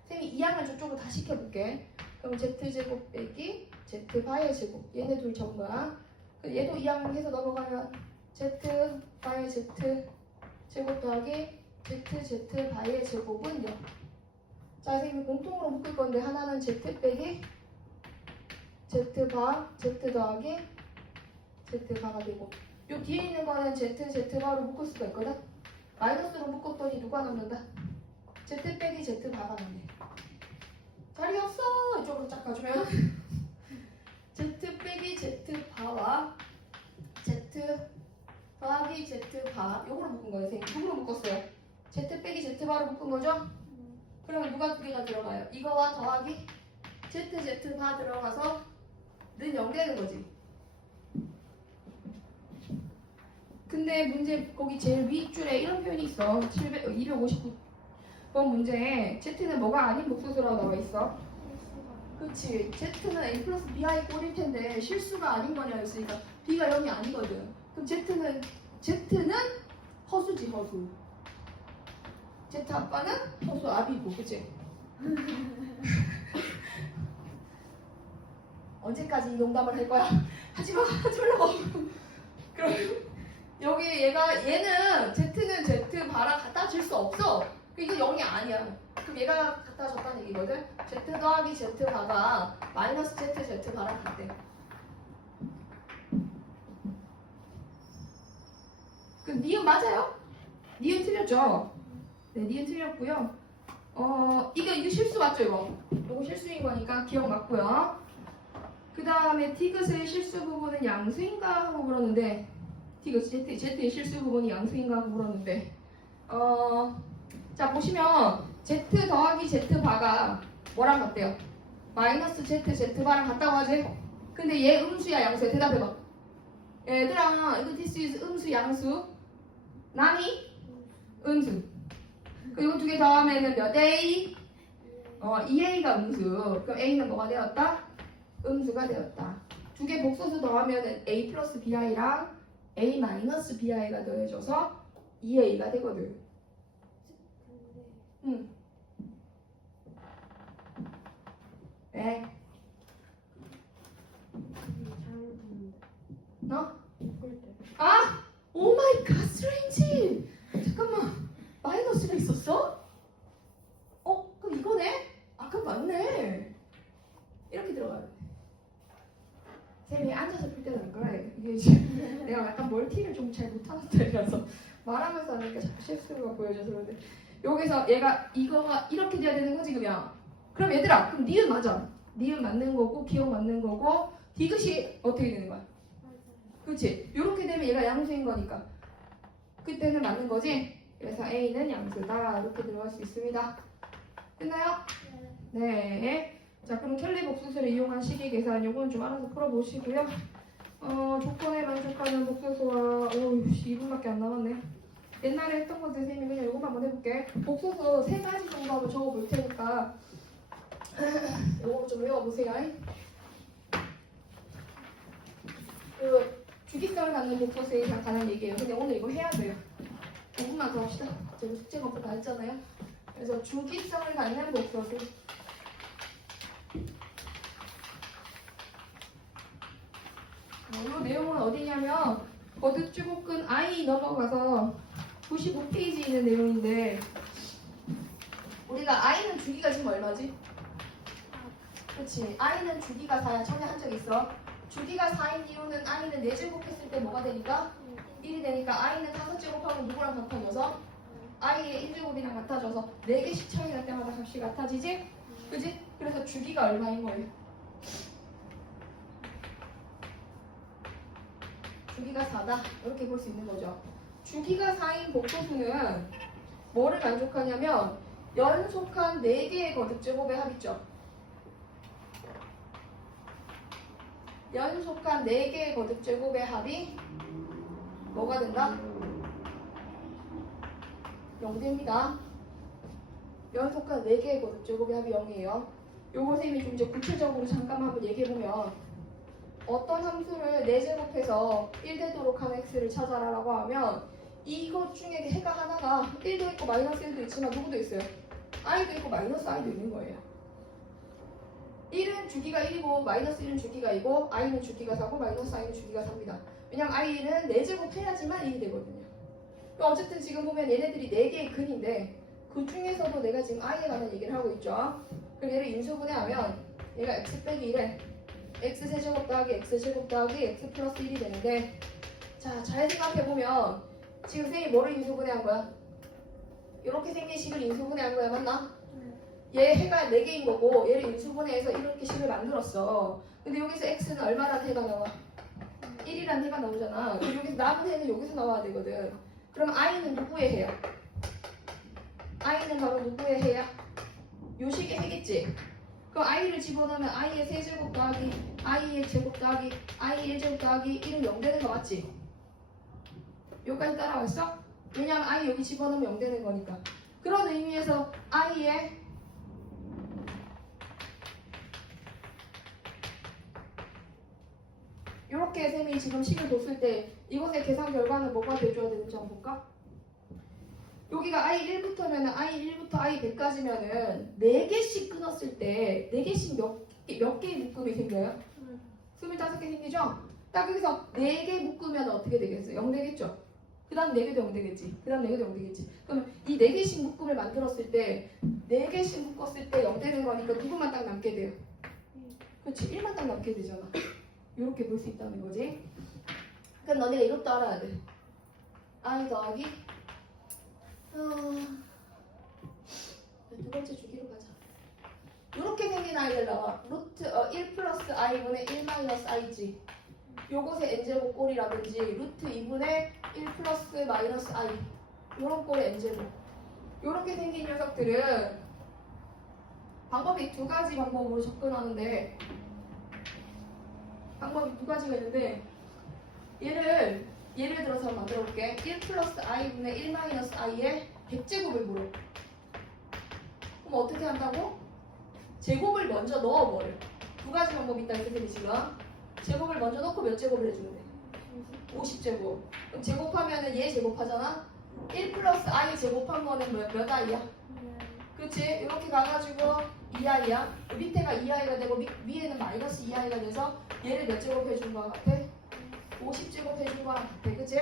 선생님이 2항을 저쪽으로 다 시켜볼게. 그럼 z제곱 빼기 z바의 제곱. 얘네 둘 전부야. 얘도 2항 해서 넘어가면 z바의 z제곱 더하기 z바의 제곱은 0. 자, 선생님이 공통으로 묶을 건데 하나는 z 빼기 z바, z 더하기 z바가 되고 요 뒤에 있는 거는 z바로 묶을 수가 있거든. 마이너스로 묶었더니 누가 남는다? z 빼기 z바가 남네. 자리 없어! 이쪽으로 쫙 가주면 z 빼기 z바와 z 더하기 z바 요거로 묶은 거예요. 선생님 누구로 묶었어요? z 빼기 z바로 묶은 거죠? 그러면 누가 두 개가 들어가요? 이거와 더하기 z바 들어가서 는 0 되는 거지. 근데 문제 거기 제일 윗줄에 이런 표현이 있어. 259번 문제에 z는 뭐가 아닌 목소수라고 나와 있어. 그치. z는 a 플러스 bi 꼴일 텐데 실수가 아닌 거냐 했으니까 b가 0이 아니거든. 그럼 z는 허수지 허수. z 아빠는 허수 아비고 그치? 언제까지 이 농담을 할 거야? 하지마 하지 말라고. 그럼 여기 얘는 z는 z바랑 갖다 줄 수 없어. 이거 0이 아니야. 그럼 얘가 갖다 줬다는 얘기거든. z 더하기 z바가 마이너스 z바랑 같대. 그 니은 맞아요? 니은 틀렸죠? 네, 니은 틀렸고요. 이거 실수 맞죠, 이거? 이거 실수인 거니까 기억 맞고요. 그 다음에 티귿의 실수 부분은 양수인가 하고 물었는데, 티귿, Z의 실수 부분이 양수인가 하고 물었는데, 자, 보시면, Z 더하기 Z바가 뭐랑 같대요? 마이너스 Z바랑 같다고 하지? 근데 얘 음수야, 양수야? 대답해봐. 얘들아, 이거 this is 음수, 양수. 나니? 음수. 그리고 두 개 더하면은 몇 A? 2A가 음수. 그럼 A는 뭐가 되었다? 음수가 되었다. 두 개 복소수 더하면은 A 플러스 BI랑 A 마이너스 BI가 더해져서 2A가 되거든. 응. 네. 너? 아! 오 마이 갓, 스트레인지! 잠깐만. 마이너스가 있었어? 그럼 이거네? 그럼 맞네. 이렇게 들어가요. 쌤이 앉아서 풀 때는 그래. 이게 지금 내가 약간 멀티를 좀 잘 못하는 스타일이라서 말하면서 하니까 자꾸 실수가 보여져서 그런데 여기서 이거가 이렇게 돼야 되는 거지 그냥. 그럼 얘들아, 그럼 니은 맞아. 니은 맞는 거고 기억 맞는 거고 디귿이 어떻게 되는 거야? 그렇지? 이렇게 되면 얘가 양수인 거니까 그때는 맞는 거지? 그래서 A는 양수다. 이렇게 들어갈 수 있습니다. 끝나요? 네. 자, 그럼 켈리 복소수를 이용한 식의 계산 요거는 좀 알아서 풀어보시고요. 조건에 만족하는 복소수와 2분밖에 안 남았네. 옛날에 했던 건데 선생님이 그냥 요것만 한번 해볼게. 복소수 3가지 정도 한번 적어볼 테니까 요거 좀 외워보세요. 주기성을 갖는 복소수에 관한 얘기예요. 근데 오늘 이거 해야 돼요. 5분만 더 합시다. 제가 숙제 검토 다 했잖아요. 그래서 주기성을 갖는 복소수. 이 내용은 어디냐면 거듭주곡근 I 넘어가서 95페이지에 있는 내용인데 우리가 I는 주기가 지금 얼마지? 그렇지. I는 주기가 4야. 전에 한 적 있어. 주기가 4인 이유는 i는 4제곱 했을 때 뭐가 되니까? 1이 되니까 i는 5제곱하면 누구랑 같아져서? i의 1제곱이랑 같아져서 4개씩 차이 날 때마다 값이 같아지지? 그지? 그래서 주기가 얼마인 거예요? 주기가 4다 이렇게 볼 수 있는 거죠. 주기가 4인 복소수는 뭐를 만족하냐면 연속한 4개의 거듭제곱의 합이죠. 연속한 4개의 거듭제곱의 합이 뭐가 된다? 0됩니다. 연속한 4개의 거듭제곱의 합이 0이에요. 요거 쌤이 좀 이제 구체적으로 잠깐 한번 얘기해보면 어떤 함수를 4제곱해서 1 되도록 하는 x를 찾아라라고 하면 이것 중에 해가 하나가 1도 있고 마이너스 1도 있지만 누구도 있어요? i도 있고 마이너스 i도 있는 거예요. 1은 주기가 1이고 마이너스 1은 주기가 2고 i는 주기가 4고 마이너스 i는 주기가 4입니다. 왜냐면 i는 4제곱 해야지만 1이 되거든요. 어쨌든 지금 보면 얘네들이 4개의 근인데 그 중에서도 내가 지금 i에 관한 얘기를 하고 있죠. 그럼 얘를 인수분해하면 얘가 x 빼기 1에 x 세제곱 더하기 x 제곱 더하기 x 플러스 1이 되는데 자, 잘 생각해보면 지금 쌤이 뭐를 인수분해한 거야? 이렇게 생긴 식을 인수분해한 거야, 맞나? 얘 해가 4개인 거고 얘를 인수분해해서 이렇게 식을 만들었어. 근데 여기서 x는 얼마란 해가 나와? 1이란 해가 나오잖아. 그럼 여기서 남은 해는 여기서 나와야 되거든. 그럼 i는 누구의 해야? i는 바로 누구의 해야? 요 식의 해겠지? 그럼 i를 집어넣으면 i의 세제곱 더하기 i의 제곱 더하기 i의 1제곱 더하기 1은 0 되는 거 맞지? 여기까지 따라왔어? 왜냐면 i 여기 집어넣으면 0 되는 거니까. 그런 의미에서 i의 이렇게 쌤이 지금 식을 뒀을 때 이것의 계산 결과는 뭐가 돼줘야 되는지 한번 볼까? 여기가 i1부터면 i1부터 i100까지면은 4개씩 끊었을 때 4개씩 몇 개의 묶음이 생겨요? 25개 생기죠? 딱 여기서 4개 묶으면 어떻게 되겠어요? 0 되겠죠? 그 다음 4개도 0 되겠지? 그 다음 4개도 0 되겠지? 그럼 이 4개씩 묶음을 만들었을 때 4개씩 묶었을 때 0 되는 거니까 누구만 딱 남게 돼요? 그렇지? 1만 딱 남게 되잖아. 이렇게 볼 수 있다는 거지. 그럼 너네가 이것도 알아야 돼. i 더하기 두 번째 주기로 가자. 이렇게 생긴 i를 나와. 루트 1 플러스 i분의 1 마이너스 i지. 요것의 n제곱 꼴이라든지 루트 2분의 1 플러스 마이너스 i 요런 꼴의 n제곱. 요렇게 생긴 녀석들은 방법이 2가지 방법으로 접근하는데 방법이 2가지가 있는데 예를 들어서 만들어 볼게. 1 플러스 i분의 1 마이너스 i의 100제곱을 물어. 그럼 어떻게 한다고? 제곱을 먼저 넣어버려. 2가지 방법이 있다 이렇게 지금. 제곱을 먼저 넣고 몇 제곱을 해주면 돼? 50제곱. 그럼 제곱하면은 얘 제곱하잖아? 1 플러스 i 제곱한 거는 몇 i야? 그렇지? 이렇게 가가지고 2i야. 밑에가 2i가 되고 위에는 마이너스 2i가 돼서 얘를 몇 제곱 해준 거 같아? 50제곱 해준 거 같아. 그치?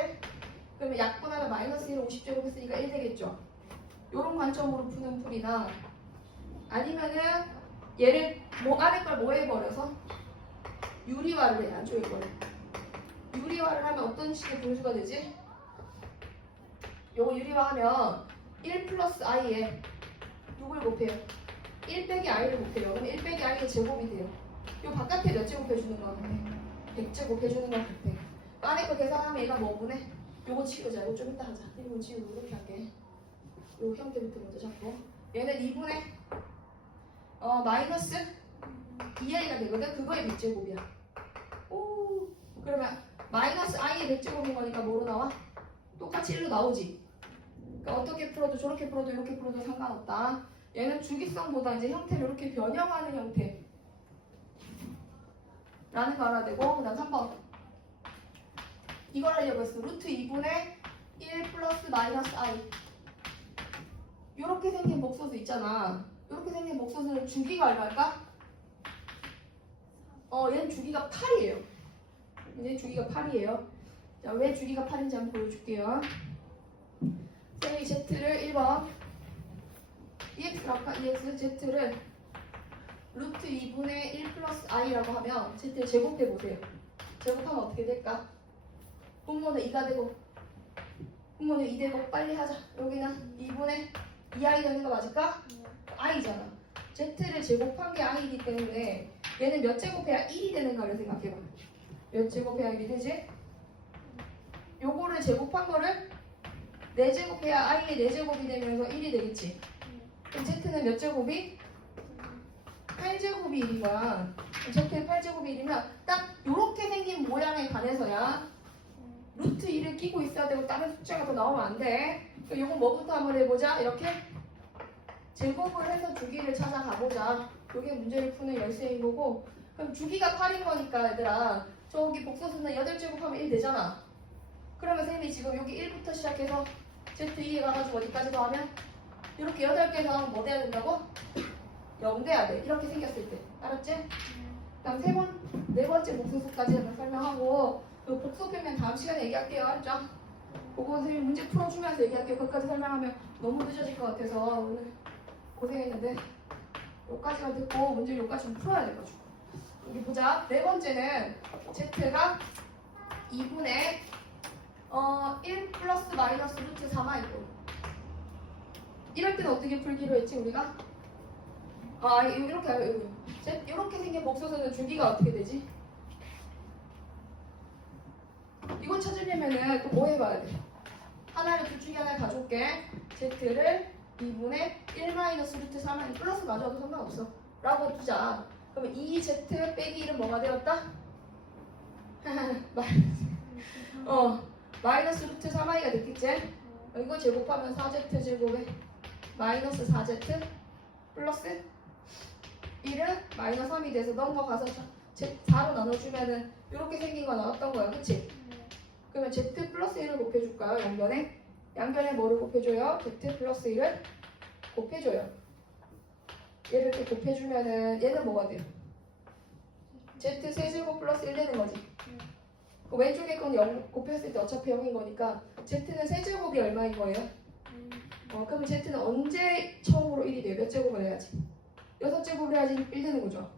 그러면 약분하면 마이너스 1을 50제곱 했으니까 1 되겠죠? 요런 관점으로 푸는 풀이나 아니면은 얘를 아래 걸 뭐 해버려서 유리화를 해. 안쪽에 거를 유리화를 하면 어떤 식의 분수가 되지? 요거 유리화하면 1 플러스 i에 누굴 곱해요? 1 빼기 i를 곱해요. 그럼 1 빼기 i의 제곱이 돼요. 요 바깥에 몇 제곱 해주는 거 같아? 100제곱 해주는 거 같아. 안에 거 계산하면 얘가 뭐분해? 요거 치우자. 이거 좀 이따 하자. 이거 치우고 이렇게 할게. 요 형태부터 먼저 잡고 얘는 2분의 마이너스 2i가 되거든. 그거의 100제곱이야. 오, 그러면 마이너스 i의 100제곱인 거니까 뭐로 나와? 똑같이 1로 나오지. 그러니까 어떻게 풀어도 저렇게 풀어도 이렇게 풀어도 상관없다. 얘는 주기성보다 이제 형태를 이렇게 변형하는 형태 라는 거 알아야 되고, 그 다음 3번 이걸 하려고 했어. 루트 2분의 1 플러스 마이너스 i. 요렇게 생긴 복소수 있잖아. 요렇게 생긴 복소수는 주기가 얼마일까? 얘는 주기가 8이에요. 얘는 주기가 8이에요. 자, 왜 주기가 8인지 한번 보여줄게요. 쌤이 Z를 1번 EX라고 EX, Z를 루트 2분의 1 플러스 i라고 하면 z를 제곱해 보세요. 제곱하면 어떻게 될까? 분모는 2가 되고 분모는 2 되고 빨리 하자. 여기는 2분의 2i 되는 거 맞을까? i잖아. z를 제곱한 게 i이기 때문에 얘는 몇 제곱해야 1이 되는가를 생각해봐. 몇 제곱해야 1이 되지? 요거를 제곱한 거를 4제곱해야 i의 4제곱이 되면서 1이 되겠지. 그럼 z는 몇 제곱이? 8제곱이 1이야. z는 8제곱이 1이면 딱 요렇게 생긴 모양에 관해서야 루트 2를 끼고 있어야 되고 다른 숫자가 더 나오면 안 돼. 그럼 요거 뭐부터 한번 해보자. 이렇게 제곱을 해서 주기를 찾아가보자. 요게 문제를 푸는 열쇠인 거고. 그럼 주기가 8인 거니까 얘들아 저기 복소수는 8제곱하면 1 되잖아. 그러면 선생님이 지금 여기 1부터 시작해서 z2에 가가지고 어디까지 더하면 이렇게 8개 더하면 뭐 돼야 된다고? 0 돼야 돼. 이렇게 생겼을 때. 알았지? 그다음 네 번째 복소수까지 설명하고 요 복소표면 다음 시간에 얘기할게요. 알았죠? 그거 선생님 문제 풀어주면서 얘기할게요. 그것까지 설명하면 너무 늦어질 것 같아서 오늘 고생했는데 요까지만 듣고 문제 요까지 좀 풀어야 돼가지고 여기 보자. 네 번째는 z가 2분의 1 플러스 마이너스 루트 3가 있고 이럴 때는 어떻게 풀기로 했지 우리가? 이렇게 하면 이렇게 생긴 복소수는 주기가 어떻게 되지? 이거 찾으려면은 또 뭐 해봐야 돼? 하나를 둘 중에 하나 가져올게. z를 2분의 1 마이너스 루트 3은 플러스 맞아도 상관없어 라고 두자. 그러면 2z 빼기 1은 뭐가 되었다? 마이너스 루트 3i가 됐겠지? 이거 제곱하면 4z 제곱에 마이너스 4z 플러스 1은 마이너스 3이 돼서 넘어가서 4로 나눠주면은 이렇게 생긴 거 나왔던 거야. 그치? 그러면 z 플러스 1을 곱해줄까요? 양변에 뭐를 곱해줘요? z 플러스 1을 곱해줘요. 얘를 이렇게 곱해주면은 얘는 뭐가 돼요? z 세제곱 플러스 1 되는 거지. 그 왼쪽에 건 0 곱했을 때 어차피 0인 거니까 z는 세제곱이 얼마인 거예요? 그럼 z는 언제 처음으로 1이 돼요? 몇 제곱을 해야지? 6제곱을 해야지 1 되는 거죠.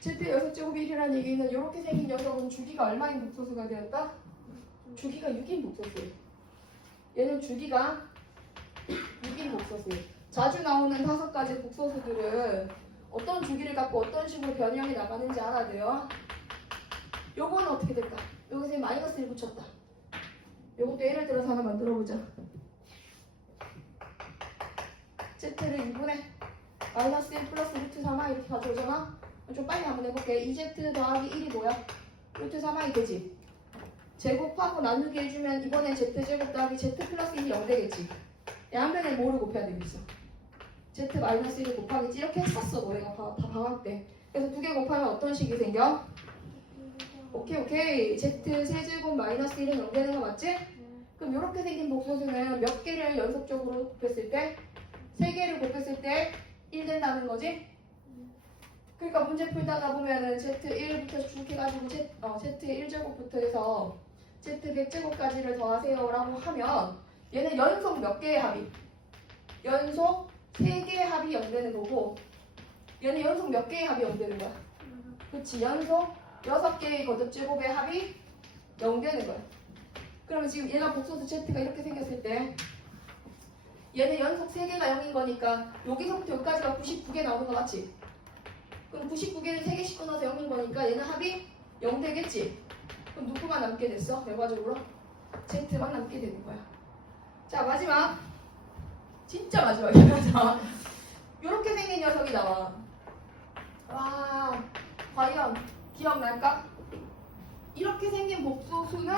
z 6제곱이 1이라는 얘기는 이렇게 생긴 녀석은 주기가 얼마인 복소수가 되었다? 주기가 6인 복소수예요. 얘는 주기가 6인 복소수예요. 자주 나오는 5가지 복소수들은 어떤 주기를 갖고 어떤 식으로 변형이 나가는지 알아야 돼요. 요거는 어떻게 될까? 여기서 마이너스 1 붙였다. 요것도 예를 들어서 하나 만들어보자. z를 2분의 마이너스 1 플러스 루트 3i 이렇게 가져오잖아? 좀 빨리 한번 해볼게. 2z 더하기 1이 뭐야? 루트 3i 되지? 제곱하고 나누기 해주면 이번엔 z제곱 더하기 z 플러스 1이 0 되겠지? 양변에 뭐를 곱해야 되겠어? z 마이너스 1을 곱하겠지? 이렇게 했었어 너네가 다 방학 때. 그래서 두 개 곱하면 어떤 식이 생겨? 오케이 z 세제곱 마이너스 1은 0 되는 거 맞지? 그럼 이렇게 생긴 복소수는 몇 개를 연속적으로 곱했을 때? 3개를 곱했을 때 1 된다는 거지? 그러니까 문제 풀다가 보면은 z1부터 쭉 해가지고 z의 1제곱부터 해서 z 100제곱까지를 더하세요 라고 하면 얘는 연속 몇 개의 합이? 연속 3개의 합이 0 되는 거고 얘는 연속 몇 개의 합이 0 되는 거야? 그렇지. 연속 6개의 거듭제곱의 합이 0 되는 거야. 그러면 지금 얘가 복소수 z가 이렇게 생겼을 때 얘는 연속 3개가 0인 거니까 여기서부터 여기까지가 99개 나오는 거 맞지? 그럼 99개를 3개씩 끊어서 0인 거니까 얘는 합이 0 되겠지? 그럼 누구만 남게 됐어? 결과적으로? z만 남게 되는 거야. 자 마지막 진짜 마지막이야. 이렇게 생긴 녀석이 나와. 와 과연 기억날까? 이렇게 생긴 복소수는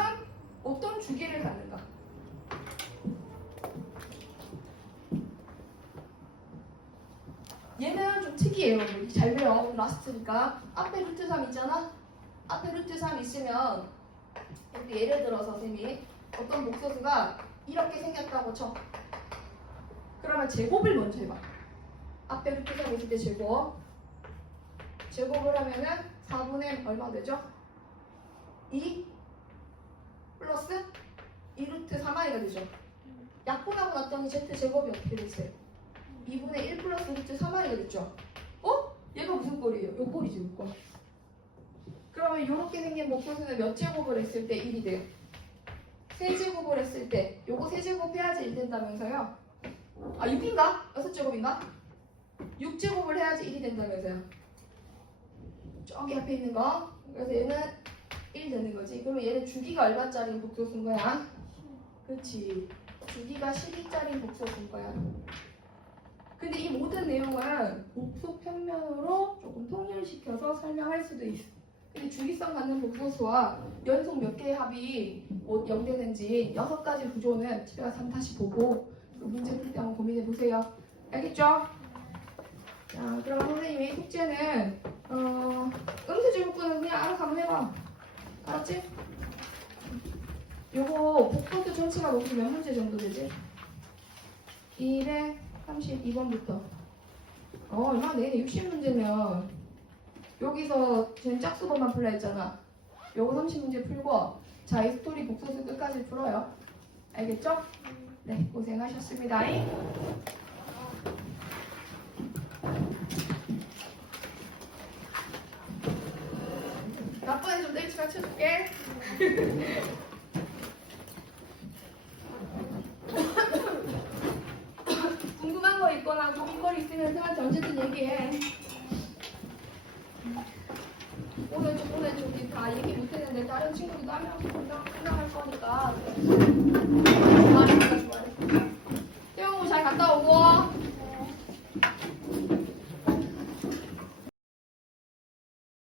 어떤 주기를 갖는가? 얘는 좀 특이해요. 잘 배워. 라스트니까. 앞에 루트 3 있잖아? 앞에 루트 3 있으면 여기 예를 들어서 선생님이 어떤 복소수가 이렇게 생겼다고 쳐. 그러면 제곱을 먼저 해봐. 앞에 루트 3 있을 때 제곱. 제곱을 하면은 4분의 얼마 되죠? 2 플러스 2루트 3i가 되죠. 약분하고 났더니 z 제곱이 어떻게 됐어요? 2분의 1 플러스 루트 3i가 됐죠. 얘가 무슨 꼴이에요? 요 꼴이지, 요 꼴. 그러면 이렇게 생긴 복소수는 몇 제곱을 했을 때 1이 돼요? 세제곱을 했을 때 요거 세제곱 해야지 1 된다면서요? 아 6인가? 6제곱인가? 6제곱을 해야지 1이 된다면서요. 저기 앞에 있는 거. 그래서 얘는 1 되는 거지. 그러면 얘는 주기가 얼마짜리 복소수인 거야? 그렇지. 주기가 12짜리 복소수인 거야. 근데 이 모든 내용은 복수 평면으로 조금 통일시켜서 설명할 수도 있어. 근데 주기성 갖는 복소수와 연속 몇 개의 합이 뭐 연결된지 6가지 구조는 집에 가서 한번 다시 보고 그 문제 풀 때 한번 고민해 보세요. 알겠죠? 자, 그럼 선생님이 숙제는 음수제곱근은 그냥 알아서 한번 해봐. 알았지? 요거 복소수 전체가 모두 몇 문제 정도 되지? 232번부터 얼마나 되겠네. 60문제면 여기서 지금 짝수번만 풀라 했잖아. 요거 30문제 풀고 자, 이 스토리 복소수 끝까지 풀어요. 알겠죠? 네, 고생하셨습니다. 나쁜애 좀 더 일찍 가르쳐줄게. 궁금한 거 있거나 고민거리 있으면 저한테 언제든 얘기해. 오늘 저기 다 얘기 못했는데 다른 친구들도 한 명씩 끝나갈 거니까 말해주면 좋아요. 태영우 잘 갔다 오고.